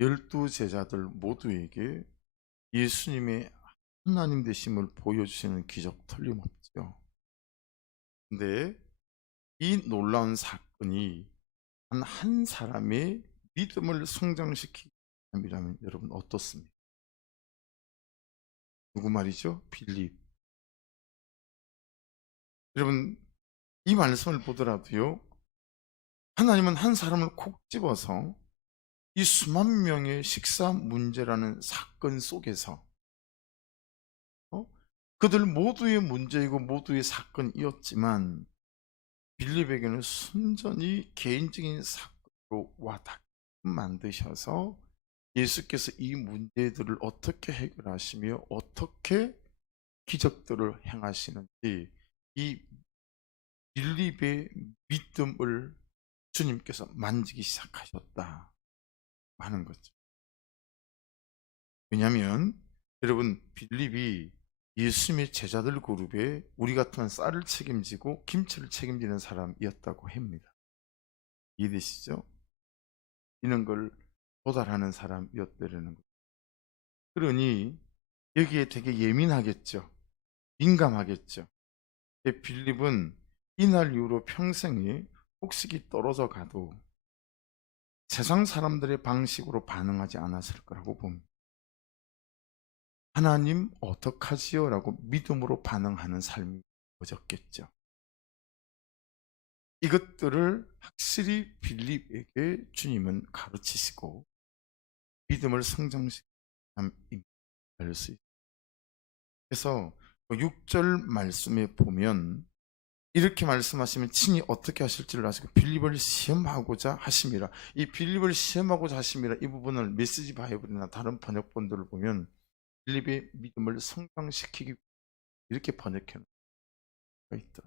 12제자들 모두에게 예수님의 하나님 되심을 보여주시는 기적 틀림없죠. 근데 이 놀라운 사건이 한 사람의 믿음을 성장시키는 사람이라면 여러분 어떻습니까? 누구 말이죠? 빌립. 여러분 이 말씀을 보더라도요. 하나님은 한 사람을 콕 집어서 이 수만 명의 식사 문제라는 사건 속에서 그들 모두의 문제이고 모두의 사건이었지만 빌립에게는 순전히 개인적인 사건으로 와닿게 만드셔서 예수께서 이 문제들을 어떻게 해결하시며 어떻게 기적들을 행하시는지 이 빌립의 믿음을 주님께서 만지기 시작하셨다 하는 거죠. 왜냐하면 여러분 빌립이 예수님의 제자들 그룹에 우리 같은 쌀을 책임지고 김치를 책임지는 사람이었다고 합니다. 이해되시죠? 이런 걸 도달하는 사람이었다라는 거예요. 그러니 여기에 되게 예민하겠죠. 민감하겠죠. 빌립은 이날 이후로 평생에 혹식이 떨어져 가도 세상 사람들의 방식으로 반응하지 않았을 거라고 봅니다. 하나님 어떡하지요? 라고 믿음으로 반응하는 삶이 되어졌겠죠. 이것들을 확실히 빌립에게 주님은 가르치시고 믿음을 성장시키는 사람임을 알 수 있어요. 그래서 6절 말씀에 보면 이렇게 말씀하시면 친히 어떻게 하실지를 아시고 빌립을 시험하고자 하심이라. 이 빌립을 시험하고자 하심이라 이 부분을 메시지 바이블이나 다른 번역본들을 보면 빌립의 믿음을 성장시키기 이렇게 번역해 놓은 가 있다.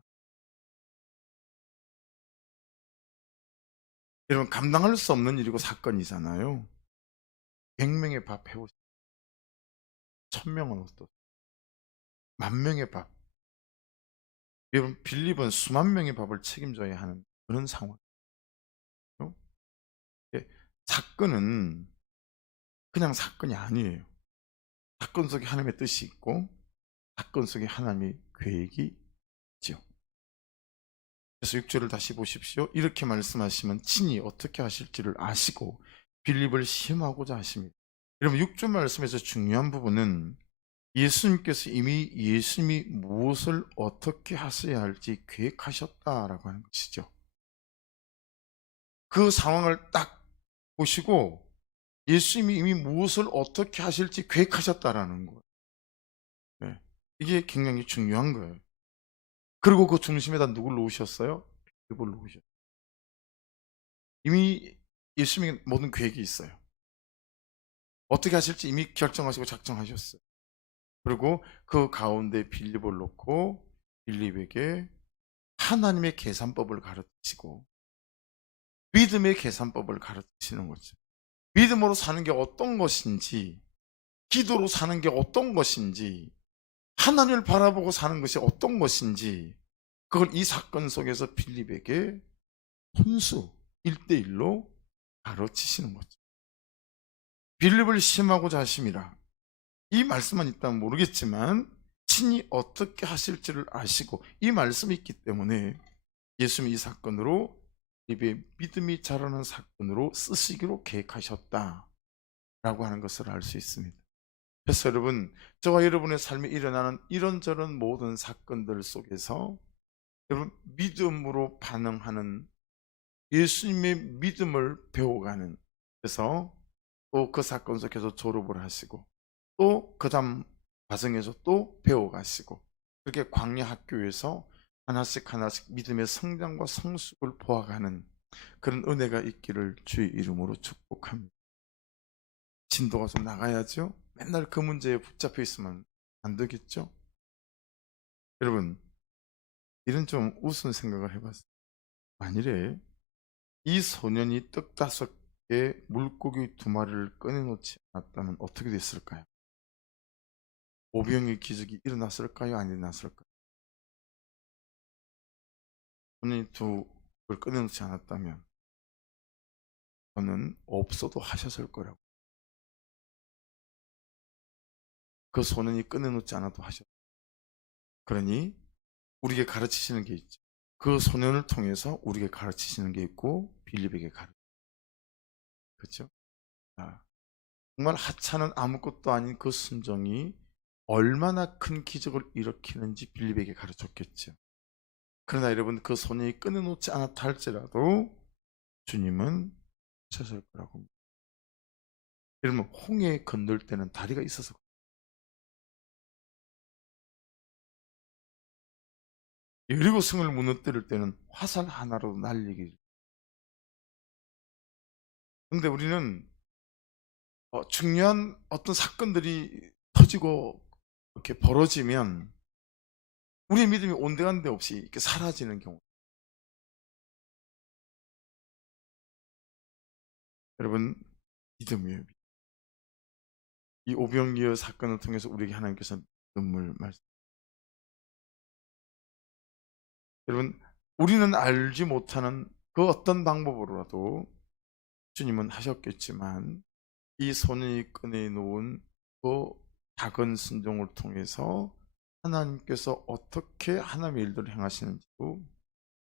여러분 감당할 수 없는 일이고 사건이잖아요. 100명의 밥 해오시 1000명은 어떠 10,000명의 밥. 여러분 빌립은 수만 명의 밥을 책임져야 하는 그런 상황. 예, 사건은 그냥 사건이 아니에요. 사건 속에 하나님의 뜻이 있고 사건 속에 하나님의 계획이 있죠. 그래서 6절을 다시 보십시오. 이렇게 말씀하시면 친히 어떻게 하실지를 아시고 빌립을 시험하고자 하십니다. 여러분 6절 말씀에서 중요한 부분은 예수님께서 이미 예수님이 무엇을 어떻게 하셔야 할지 계획하셨다라고 하는 것이죠. 그 상황을 딱 보시고 예수님이 이미 무엇을 어떻게 하실지 계획하셨다라는 거예요. 네. 이게 굉장히 중요한 거예요. 그리고 그 중심에다 누굴 놓으셨어요? 빌립을 놓으셨어요. 이미 예수님의 모든 계획이 있어요. 어떻게 하실지 이미 결정하시고 작정하셨어요. 그리고 그 가운데 빌립을 놓고 빌립에게 하나님의 계산법을 가르치고 믿음의 계산법을 가르치는 거죠. 믿음으로 사는 게 어떤 것인지, 기도로 사는 게 어떤 것인지, 하나님을 바라보고 사는 것이 어떤 것인지, 그걸 이 사건 속에서 빌립에게 혼수 1대1로 가르치시는 거죠. 빌립을 시험하고자 하심이라. 이 말씀만 있다면 모르겠지만 친히 어떻게 하실지를 아시고 이 말씀이 있기 때문에 예수님이 이 사건으로 빌립의 믿음이 자라는 사건으로 쓰시기로 계획하셨다라고 하는 것을 알 수 있습니다. 그래서 여러분, 저와 여러분의 삶에 일어나는 이런저런 모든 사건들 속에서 여러분 믿음으로 반응하는 예수님의 믿음을 배워가는, 그래서 또 그 사건 속에서 졸업을 하시고 또 그 다음 과정에서 또 배워가시고 그렇게 광야 학교에서 하나씩 하나씩 믿음의 성장과 성숙을 보아가는 그런 은혜가 있기를 주의 이름으로 축복합니다. 진도가 좀 나가야죠. 맨날 그 문제에 붙잡혀 있으면 안 되겠죠. 여러분 이런 좀 우스운 생각을 해봤어요. 만일에 이 소년이 떡 5개 물고기 2마리를 꺼내놓지 않았다면 어떻게 됐을까요? 오병의 기적이 일어났을까요? 안 일어났을까요? 소년이 2걸 꺼내놓지 않았다면 저는 없어도 하셨을 거라고. 그 소년이 꺼내놓지 않아도 하셨. 그러니 우리에게 가르치시는 게 있죠. 그 소년을 통해서 우리에게 가르치시는 게 있고 빌립에게 그렇죠? 정말 하찮은 아무것도 아닌 그 순종이 얼마나 큰 기적을 일으키는지 빌립에게 가르쳤겠죠. 그러나 여러분 그 소년이 끊어놓지 않았다 할지라도 주님은 하셨을 거라고 합니다. 여러분 홍해 건널 때는 다리가 있어서 여리고 성을 무너뜨릴 때는 화살 하나로 날리기. 근데 우리는 중요한 어떤 사건들이 터지고 이렇게 벌어지면 우리의 믿음이 온데간데 없이 이렇게 사라지는 경우. 여러분 믿음이에요. 이 오병이어 사건을 통해서 우리에게 하나님께서 눈물 말씀. 여러분 우리는 알지 못하는 그 어떤 방법으로라도 주님은 하셨겠지만 이 소년이 꺼내놓은 그 작은 순종을 통해서 하나님께서 어떻게 하나님의 일들을 행하시는지도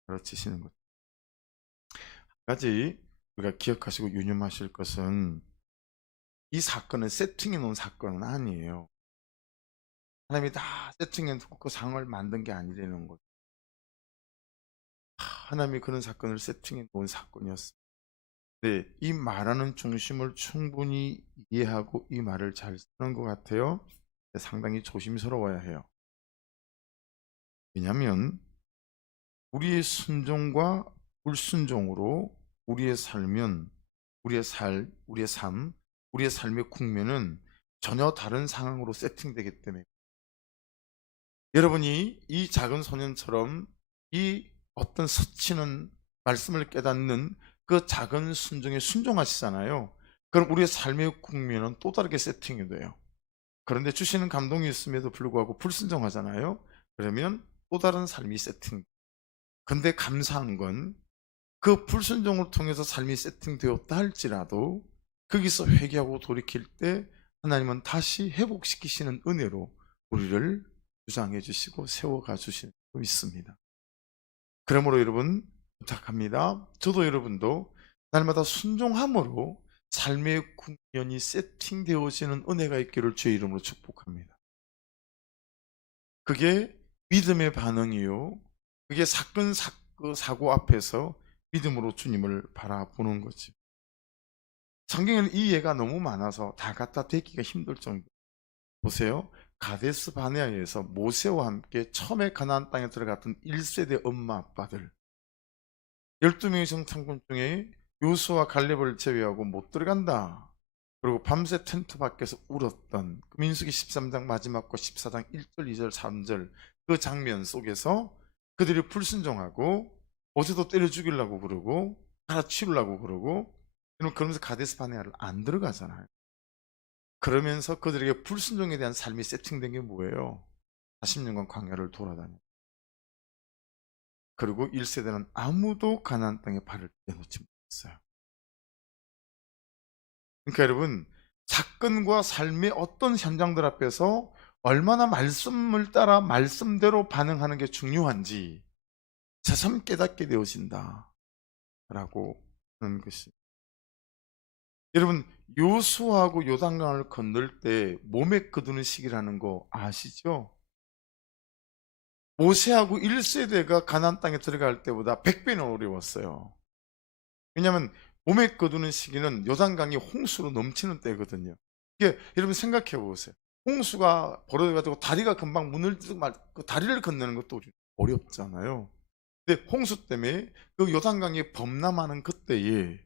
가르치시는 거죠. 한 가지 우리가 기억하시고 유념하실 것은 이 사건은 세팅해 놓은 사건은 아니에요. 하나님이 다 세팅해 놓고 그 상황을 만든 게 아니라는 거죠. 하나님이 그런 사건을 세팅해 놓은 사건이었어요. 네, 이 말하는 중심을 충분히 이해하고 이 말을 잘 쓰는 것 같아요. 상당히 조심스러워야 해요. 왜냐하면 우리의 순종과 불순종으로 우리의 삶은 우리의 삶, 우리의 삶의 국면은 전혀 다른 상황으로 세팅되기 때문에 여러분이 이 작은 소년처럼 이 어떤 스치는 말씀을 깨닫는 그 작은 순종에 순종하시잖아요. 그럼 우리의 삶의 국면은 또 다르게 세팅이 돼요. 그런데 주시는 감동이 있음에도 불구하고 불순종하잖아요. 그러면 또 다른 삶이 세팅. 근데 감사한 건 그 불순종을 통해서 삶이 세팅되었다 할지라도 거기서 회개하고 돌이킬 때 하나님은 다시 회복시키시는 은혜로 우리를 주장해 주시고 세워가 주시는 거 있습니다. 그러므로 여러분 부탁합니다. 저도 여러분도 날마다 순종함으로 삶의 국면이 세팅되어지는 은혜가 있기를 주의 이름으로 축복합니다. 그게 믿음의 반응이요. 그게 사고 앞에서 믿음으로 주님을 바라보는 거지. 성경에는 이 예가 너무 많아서 다 갖다 대기가 힘들 정도. 보세요. 가데스 바네아에서 모세와 함께 처음에 가나안 땅에 들어갔던 1세대 엄마 아빠들 12명의 정탐꾼 중에 요수와 갈렙을 제외하고 못 들어간다. 그리고 밤새 텐트 밖에서 울었던 그 민수기 13장 마지막과 14장 1절, 2절, 3절 그 장면 속에서 그들이 불순종하고 모세도 때려 죽이려고 그러고 갈아치우려고 그러고 그러면서 가데스 바네아를 안 들어가잖아요. 그러면서 그들에게 불순종에 대한 삶이 세팅된 게 뭐예요? 40년간 광야를 돌아다녀. 그리고 1세대는 아무도 가나안 땅에 발을 내놓지 못했어요. 그러니까 여러분, 사건과 삶의 어떤 현장들 앞에서 얼마나 말씀을 따라 말씀대로 반응하는 게 중요한지 새삼 깨닫게 되어진다 라고 하는 것이. 여러분, 요수아하고 요단강을 건널 때 몸에 거두는 시기라는 거 아시죠? 모세하고 1세대가 가나안 땅에 들어갈 때보다 100배는 어려웠어요. 왜냐하면 몸에 거두는 시기는 요단강이 홍수로 넘치는 때거든요. 이게 여러분 생각해 보세요. 홍수가 벌어져가지고 다리가 금방 그 다리를 건너는 것도 어렵잖아요. 근데 홍수 때문에 그 요단강이 범람하는 그때에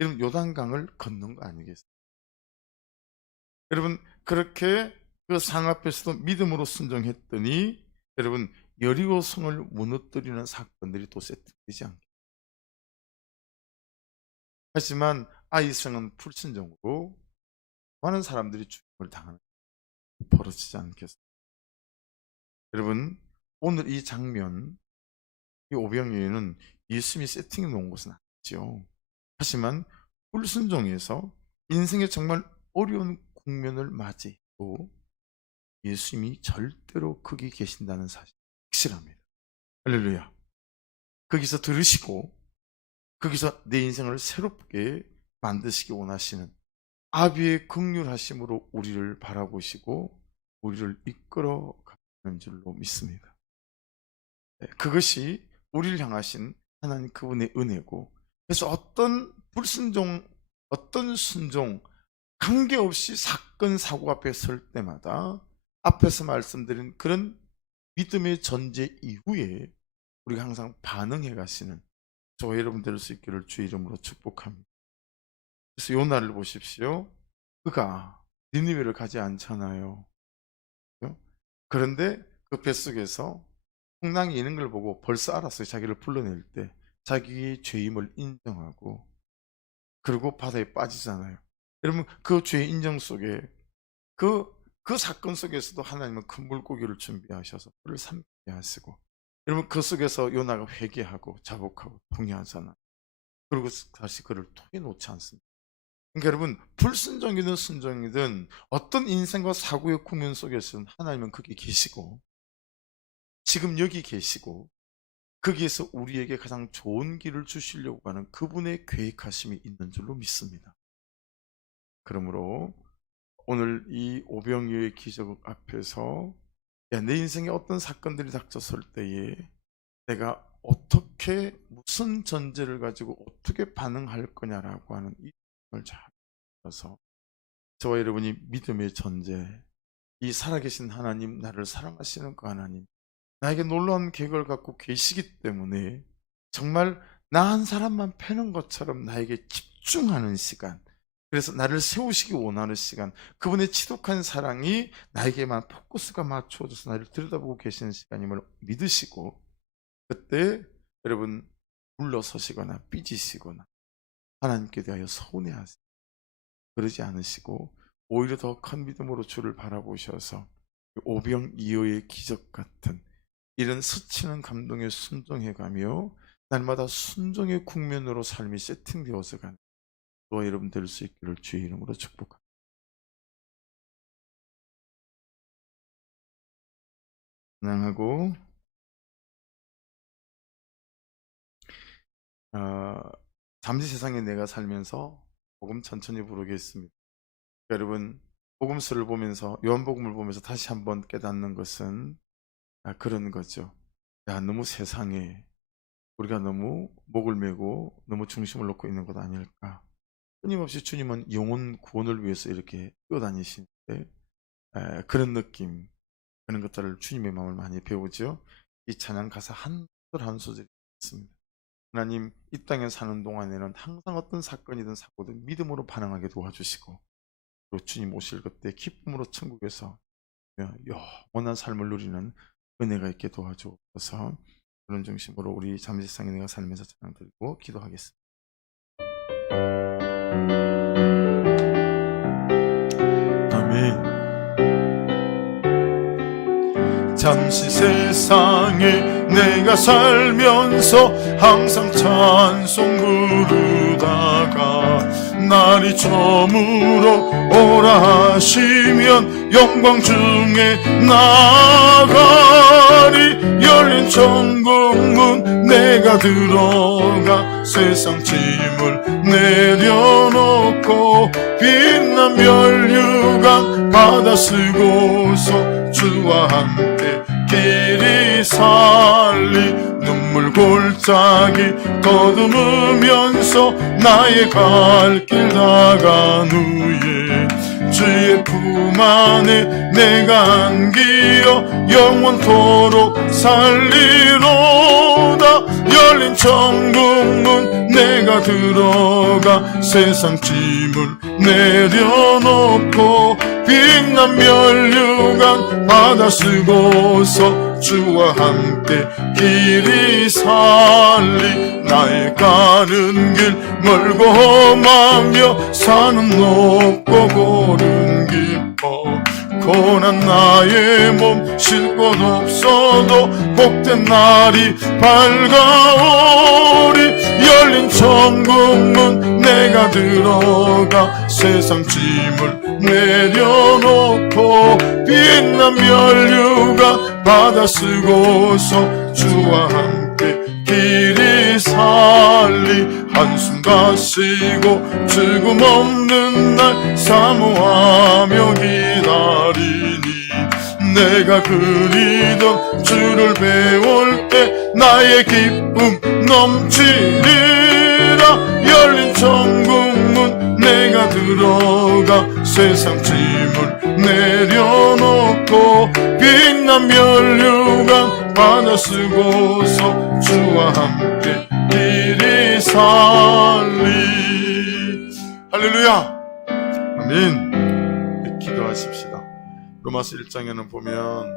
여러분 요단강을 건넌 거 아니겠어요? 여러분 그렇게 그 상 앞에서도 믿음으로 순종했더니 여러분 여리고 성을 무너뜨리는 사건들이 또 세팅되지 않게. 하지만 아이성은 불순종으로 많은 사람들이 죽임을 당하는 일이 벌어지지 않겠어요. 여러분 오늘 이 장면, 이 오병이어는 예수님이 세팅해 놓은 것은 아니죠. 하지만 불순종에서 인생의 정말 어려운 국면을 맞이해도 예수님이 절대로 거기 계신다는 사실 확실합니다. 할렐루야. 거기서 들으시고 거기서 내 인생을 새롭게 만드시기 원하시는 아비의 긍휼하심으로 우리를 바라보시고 우리를 이끌어 가는 줄로 믿습니다. 그것이 우리를 향하신 하나님 그분의 은혜고, 그래서 어떤 불순종, 어떤 순종 관계없이 사건 사고 앞에 설 때마다 앞에서 말씀드린 그런 믿음의 전제 이후에 우리가 항상 반응해 가시는 저와 여러분 될 수 있기를 주의 이름으로 축복합니다. 그래서 요나를 보십시오. 그가 니느웨를 가지 않잖아요. 그죠? 그런데 그 뱃속에서 풍랑이 있는 걸 보고 벌써 알았어요. 자기를 불러낼 때 자기의 죄임을 인정하고 그리고 바다에 빠지잖아요. 여러분 그 죄의 인정 속에 그 사건 속에서도 하나님은 큰 물고기를 준비하셔서 그를 삼게 하시고, 여러분 그 속에서 요나가 회개하고 자복하고 통회하잖아. 그리고 다시 그를 토해 놓지 않습니다. 그러니까 여러분, 불순종이든 순종이든 어떤 인생과 사고의 국면 속에서는 하나님은 거기 계시고, 지금 여기 계시고, 거기에서 우리에게 가장 좋은 길을 주시려고 하는 그분의 계획하심이 있는 줄로 믿습니다. 그러므로 오늘 이 오병이어의 기적 앞에서, 내 인생에 어떤 사건들이 닥쳤을 때에 내가 어떻게, 무슨 전제를 가지고 어떻게 반응할 거냐라고 하는 이 점을 잘 알아서, 저와 여러분이 믿음의 전제, 이 살아계신 하나님, 나를 사랑하시는 그 하나님, 나에게 놀라운 계획을 갖고 계시기 때문에 정말 나 한 사람만 패는 것처럼 나에게 집중하는 시간, 그래서 나를 세우시기 원하는 시간, 그분의 지독한 사랑이 나에게만 포커스가 맞춰져서 나를 들여다보고 계시는 시간임을 믿으시고, 그때 여러분 물러서시거나 삐지시거나 하나님께 대하여 서운해하세요. 그러지 않으시고 오히려 더 큰 믿음으로 주를 바라보셔서 오병이어의 기적 같은 이런 스치는 감동에 순종해가며 날마다 순종의 국면으로 삶이 세팅되어서 가는 저와 여러분 될 수 있기를 주의 이름으로 축복합니다. 사랑하고 잠시 세상에 내가 살면서 복음 천천히 부르겠습니다. 여러분, 복음서를 보면서, 요한복음을 보면서 다시 한번 깨닫는 것은 그런 거죠. 너무 세상에 우리가 너무 목을 메고 너무 중심을 놓고 있는 것 아닐까. 끊임없이 주님은 영혼 구원을 위해서 이렇게 뛰어다니시는데, 그런 느낌, 그런 것들을 주님의 마음을 많이 배우죠. 이 찬양 가사 한 소절 한 소절이 있습니다. 하나님, 이 땅에 사는 동안에는 항상 어떤 사건이든 사고든 믿음으로 반응하게 도와주시고, 또 주님 오실 그때 기쁨으로 천국에서 영원한 삶을 누리는 은혜가 있게 도와주옵소서. 그런 중심으로 우리 잠시상에 내가 살면서 찬양 드리고 기도하겠습니다. 아멘. 잠시 세상에 내가 살면서 항상 찬송 부르다가 날이 저물어 오라 하시면 영광 중에 나가리. 열린 천국문 내가 들어가 세상 짐을 내려놓고 빛난 면류관 받아 쓰고서 주와 함께 길이 살리. 눈물 골짜기 더듬으면서 나의 갈 길 나간 후에 주의 품 안에 내가 안기어 영원토록 살리로다. 열린 천국문 내가 들어가 세상 짐을 내려놓고 빛난 면류관 받아 쓰고서 주와 함께 길이 살리. 나의 가는 길 멀고 험하며 산은 높고 고른 깊어 고난 나의 몸 쉴 곳 없어도 복된 날이 밝아오리. 열린 천국문 내가 들어가 세상 짐을 내려놓고 빛난 면류관 받아 쓰고서 주와 함께 길이 살리. 한숨 가시고 죽음 없는 날 사모하며 기다리니. 내가 그리던 주를 배울 때 나의 기쁨 넘치리라. 열린 천국문 내가 들어가 세상 짐을 내려놓고 빛난 면류관 받아 쓰고서 주와 함께 길이 살리. 할렐루야. 아멘. 기도하십시다. 로마서 1장에는 보면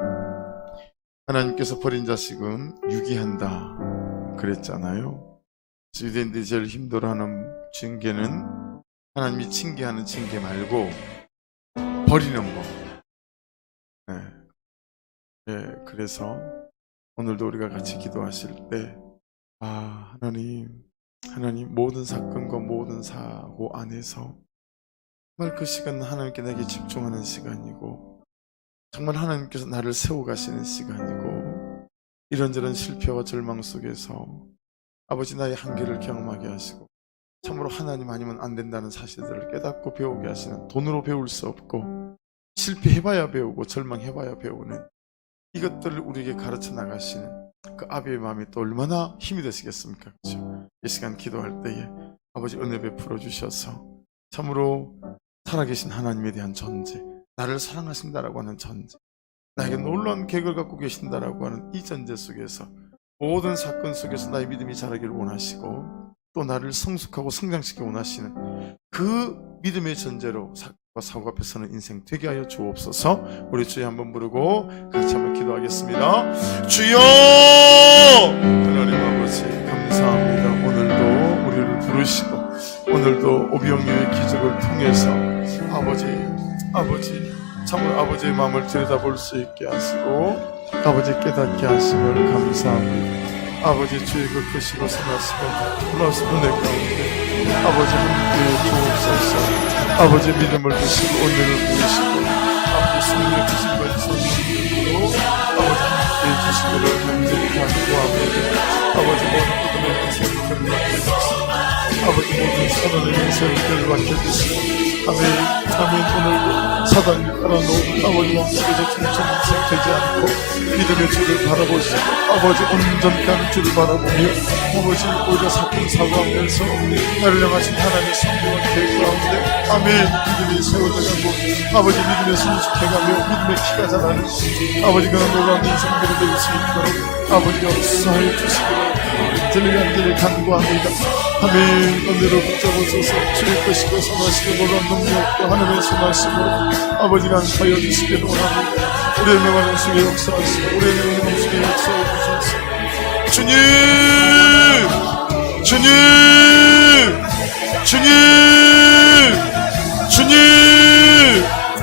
하나님께서 버린 자식은 유기한다 그랬잖아요. 유대인들이 제일 힘들어하는 징계는 하나님이 징계하는 징계 말고 버리는 법. 그래서 오늘도 우리가 같이 기도하실 때 하나님, 하나님, 모든 사건과 모든 사고 안에서 정말 그 시간은 하나님께 내게 집중하는 시간이고, 정말 하나님께서 나를 세워가시는 시간이고, 이런저런 실패와 절망 속에서 아버지 나의 한계를 경험하게 하시고, 참으로 하나님 아니면 안 된다는 사실들을 깨닫고 배우게 하시는, 돈으로 배울 수 없고 실패해봐야 배우고 절망해봐야 배우는 이것들을 우리에게 가르쳐 나가시는 그 아비의 마음이 또 얼마나 힘이 되시겠습니까? 그렇죠? 이 시간 기도할 때에 아버지 은혜 베풀어 주셔서 참으로 살아계신 하나님에 대한 전제, 나를 사랑하신다라고 하는 전제, 나에게 놀라운 계획을 갖고 계신다라고 하는 이 전제 속에서 모든 사건 속에서 나의 믿음이 자라기를 원하시고, 또 나를 성숙하고 성장시키기 원하시는 그 믿음의 전제로 사건과 사고 앞에 서는 인생 되게 하여 주옵소서. 우리 주여 한번 부르고 같이 한번 기도하겠습니다. 주여! 하나님 아버지 감사합니다. 오늘도 우리를 부르시고, 오늘도 오병이어의 기적을 통해서 아버지 참으로 아버지의 마음을 들여다볼 수 있게 하시고, 아버지 깨닫게 하심을 감사합니다. 아버지 주의 그 크시고 선하시고 놀라우신 은혜 가운데 아버지 함께 주옵소서. 아버지 믿음을 주시고 은혜를 부으시고 아버지 승리의 주신 말씀으로 아버지 함께 주시기를 간절히 간구합니다. 아버지 모든 믿음의 인생을 맡겨주시고, 아버지 모든 사단의 인생을 맡겨주시고, 아멘. 오늘도 사단이 깔아놓은 아버지 마음속에서 충천 인생 되지 않고 믿음의 주를 바라보시고, 아버지 온전한 주를 바라보며 아버지 오히려 사건 사고하면서 나를 향하신 하나님의 성령의 계획 가운데 아멘 믿음이 세워져가고 아버지 믿음에 순숙해가며 믿음의 키가 자라는 아버지 그런 놀라운 인생들이 될 수 있도록 아버지가 역사하여 주시기를 간절히 간구합니다. 아멘. 은혜로 붙잡으소서. 주의 것이고 선하시고 놀라운 능력과 하나님의 선하심으로 아버지가 하여 주시기를 원합니다. 우리의 명하는 속에 역사하시고 우리의 명하는 속에 역사해 주셔서 주님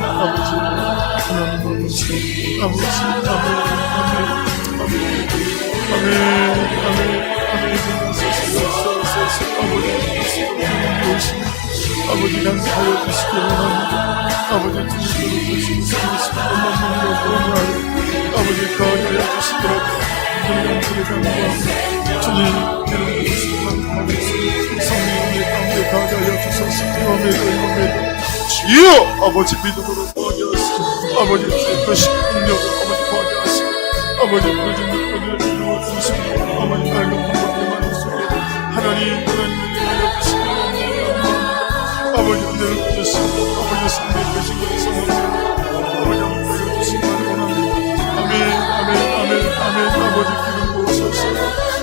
아버지 하나님 아버지 감사하여 주시기 원합니다. 아버지 주님으로 주신 성리시고 아버지 거하여 주시도록 주님 감사합니다. 주님 이름으로 주시기 성령의 가운데 거하여 주소서. 이범에도 주여 아버지 믿음으로 거하여 하시고 아버지 주의 것이 능력으로 아버지 거하여 하시고 아버지 부르짖는 은혜를 이루어 주시고 아버지 날과 밤과 많은 속에 하나님을 위하여 주시기 아버지 은혜를 주시고 아버지 성령의 계신 것을 아버지 은혜를 주시기 원합니다. 아멘. 아버지 기름 부으소서.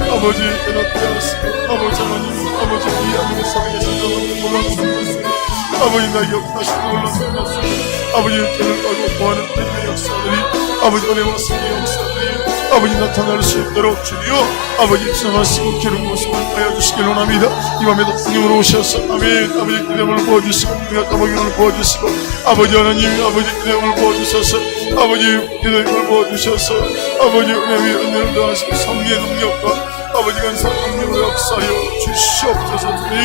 아버지 깨닫게 하시고 아버지 하나님 아버지 이 아버지 사랑의 진정한 놀라운 것을 아버지 나에게 역사하시고 놀라운 것을 아버지 때를 따고 구하는 때의 역사들이 아버지 은혜와 승리의 역사들이 아버지 나타날 수 있도록 주여 아버지 주장하시고 기름 부으시고 하여 주시길 원합니다. 이 밤에도 성령으로 오셔서 아멘. 아버지 기름을 부어주시고 내가 까마귀를 부어주시고 아버지 하나님 아버지 기름을 부어주셔서 아버지 기름을 부어주셔서 아버지 은혜 위에 은혜를 더하시고 성리의 능력과 아버지 간사한 능력을 역사하여 주시옵소서. 주님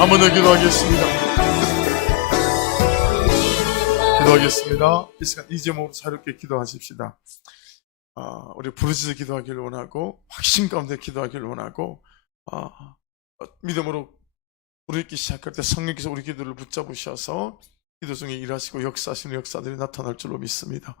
한번 더 기도하겠습니다. 이 시간 이 제목으로 자유롭게 기도하십시다. 우리 부르짖어 기도하기를 원하고 확신 가운데 기도하기를 원하고 믿음으로 부르짖기 시작할 때 성령께서 우리 기도를 붙잡으셔서 기도 중에 일하시고 역사하시는 역사들이 나타날 줄로 믿습니다.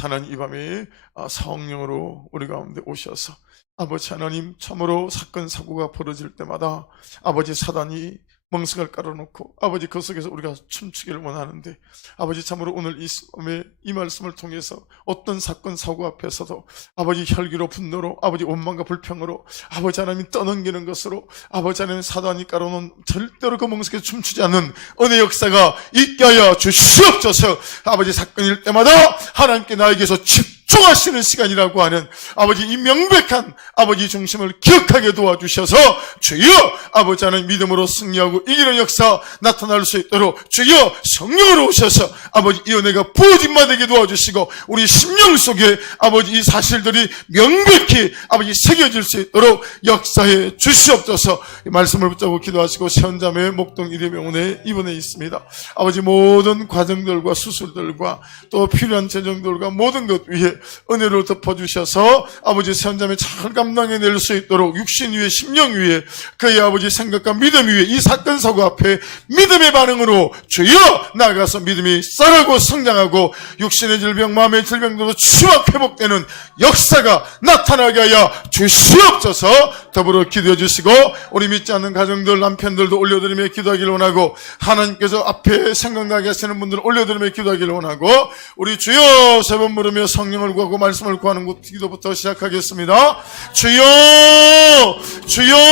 하나님 이 밤에 성령으로 우리 가운데 오셔서 아버지 하나님 참으로 사건 사고가 벌어질 때마다 아버지 사단이 멍석을 깔아놓고 아버지 그 속에서 우리가 춤추기를 원하는데 아버지 참으로 오늘 이 말씀을 통해서 어떤 사건 사고 앞에서도 아버지 혈기로 분노로 아버지 원망과 불평으로 아버지 하나님 떠넘기는 것으로 아버지 하나님 사단이 깔아놓은 절대로 그 멍석에 춤추지 않는 은혜 역사가 있게 하여 주시옵소서. 아버지 사건일 때마다 하나님께 나에게서 집중 집중하시는 시간이라고 하는 아버지 이 명백한 아버지 중심을 기억하게 도와주셔서 주여 아버지 하나님 믿음으로 승리하고 이기는 역사 나타날 수 있도록 주여 성령으로 오셔서 아버지 이 은혜가 부어짐만 되게 도와주시고 우리 심령 속에 아버지 이 사실들이 명백히 아버지 새겨질 수 있도록 역사해 주시옵소서. 이 말씀을 붙잡고 기도하시고 현자매 목동 일회병원에 입원해 있습니다. 아버지 모든 과정들과 수술들과 또 필요한 재정들과 모든 것 위에 은혜를 덮어주셔서 아버지 현자매 잘 감당해낼 수 있도록 육신 위에 심령 위에 그의 아버지 생각과 믿음 위에 이 사건 사고 앞에 믿음의 반응으로 주여 나아가서 믿음이 쌀하고 성장하고 육신의 질병 마음의 질병들도 치유와 회복되는 역사가 나타나게 하여 주시옵소서. 더불어 기도해 주시고 우리 믿지 않는 가정들 남편들도 올려드리며 기도하기를 원하고 하나님께서 앞에 생각나게 하시는 분들 올려드리며 기도하기를 원하고 우리 주여 세 번 부르며 성령을 구하고 말씀을 구하는 기도부터 시작하겠습니다. 주여 주여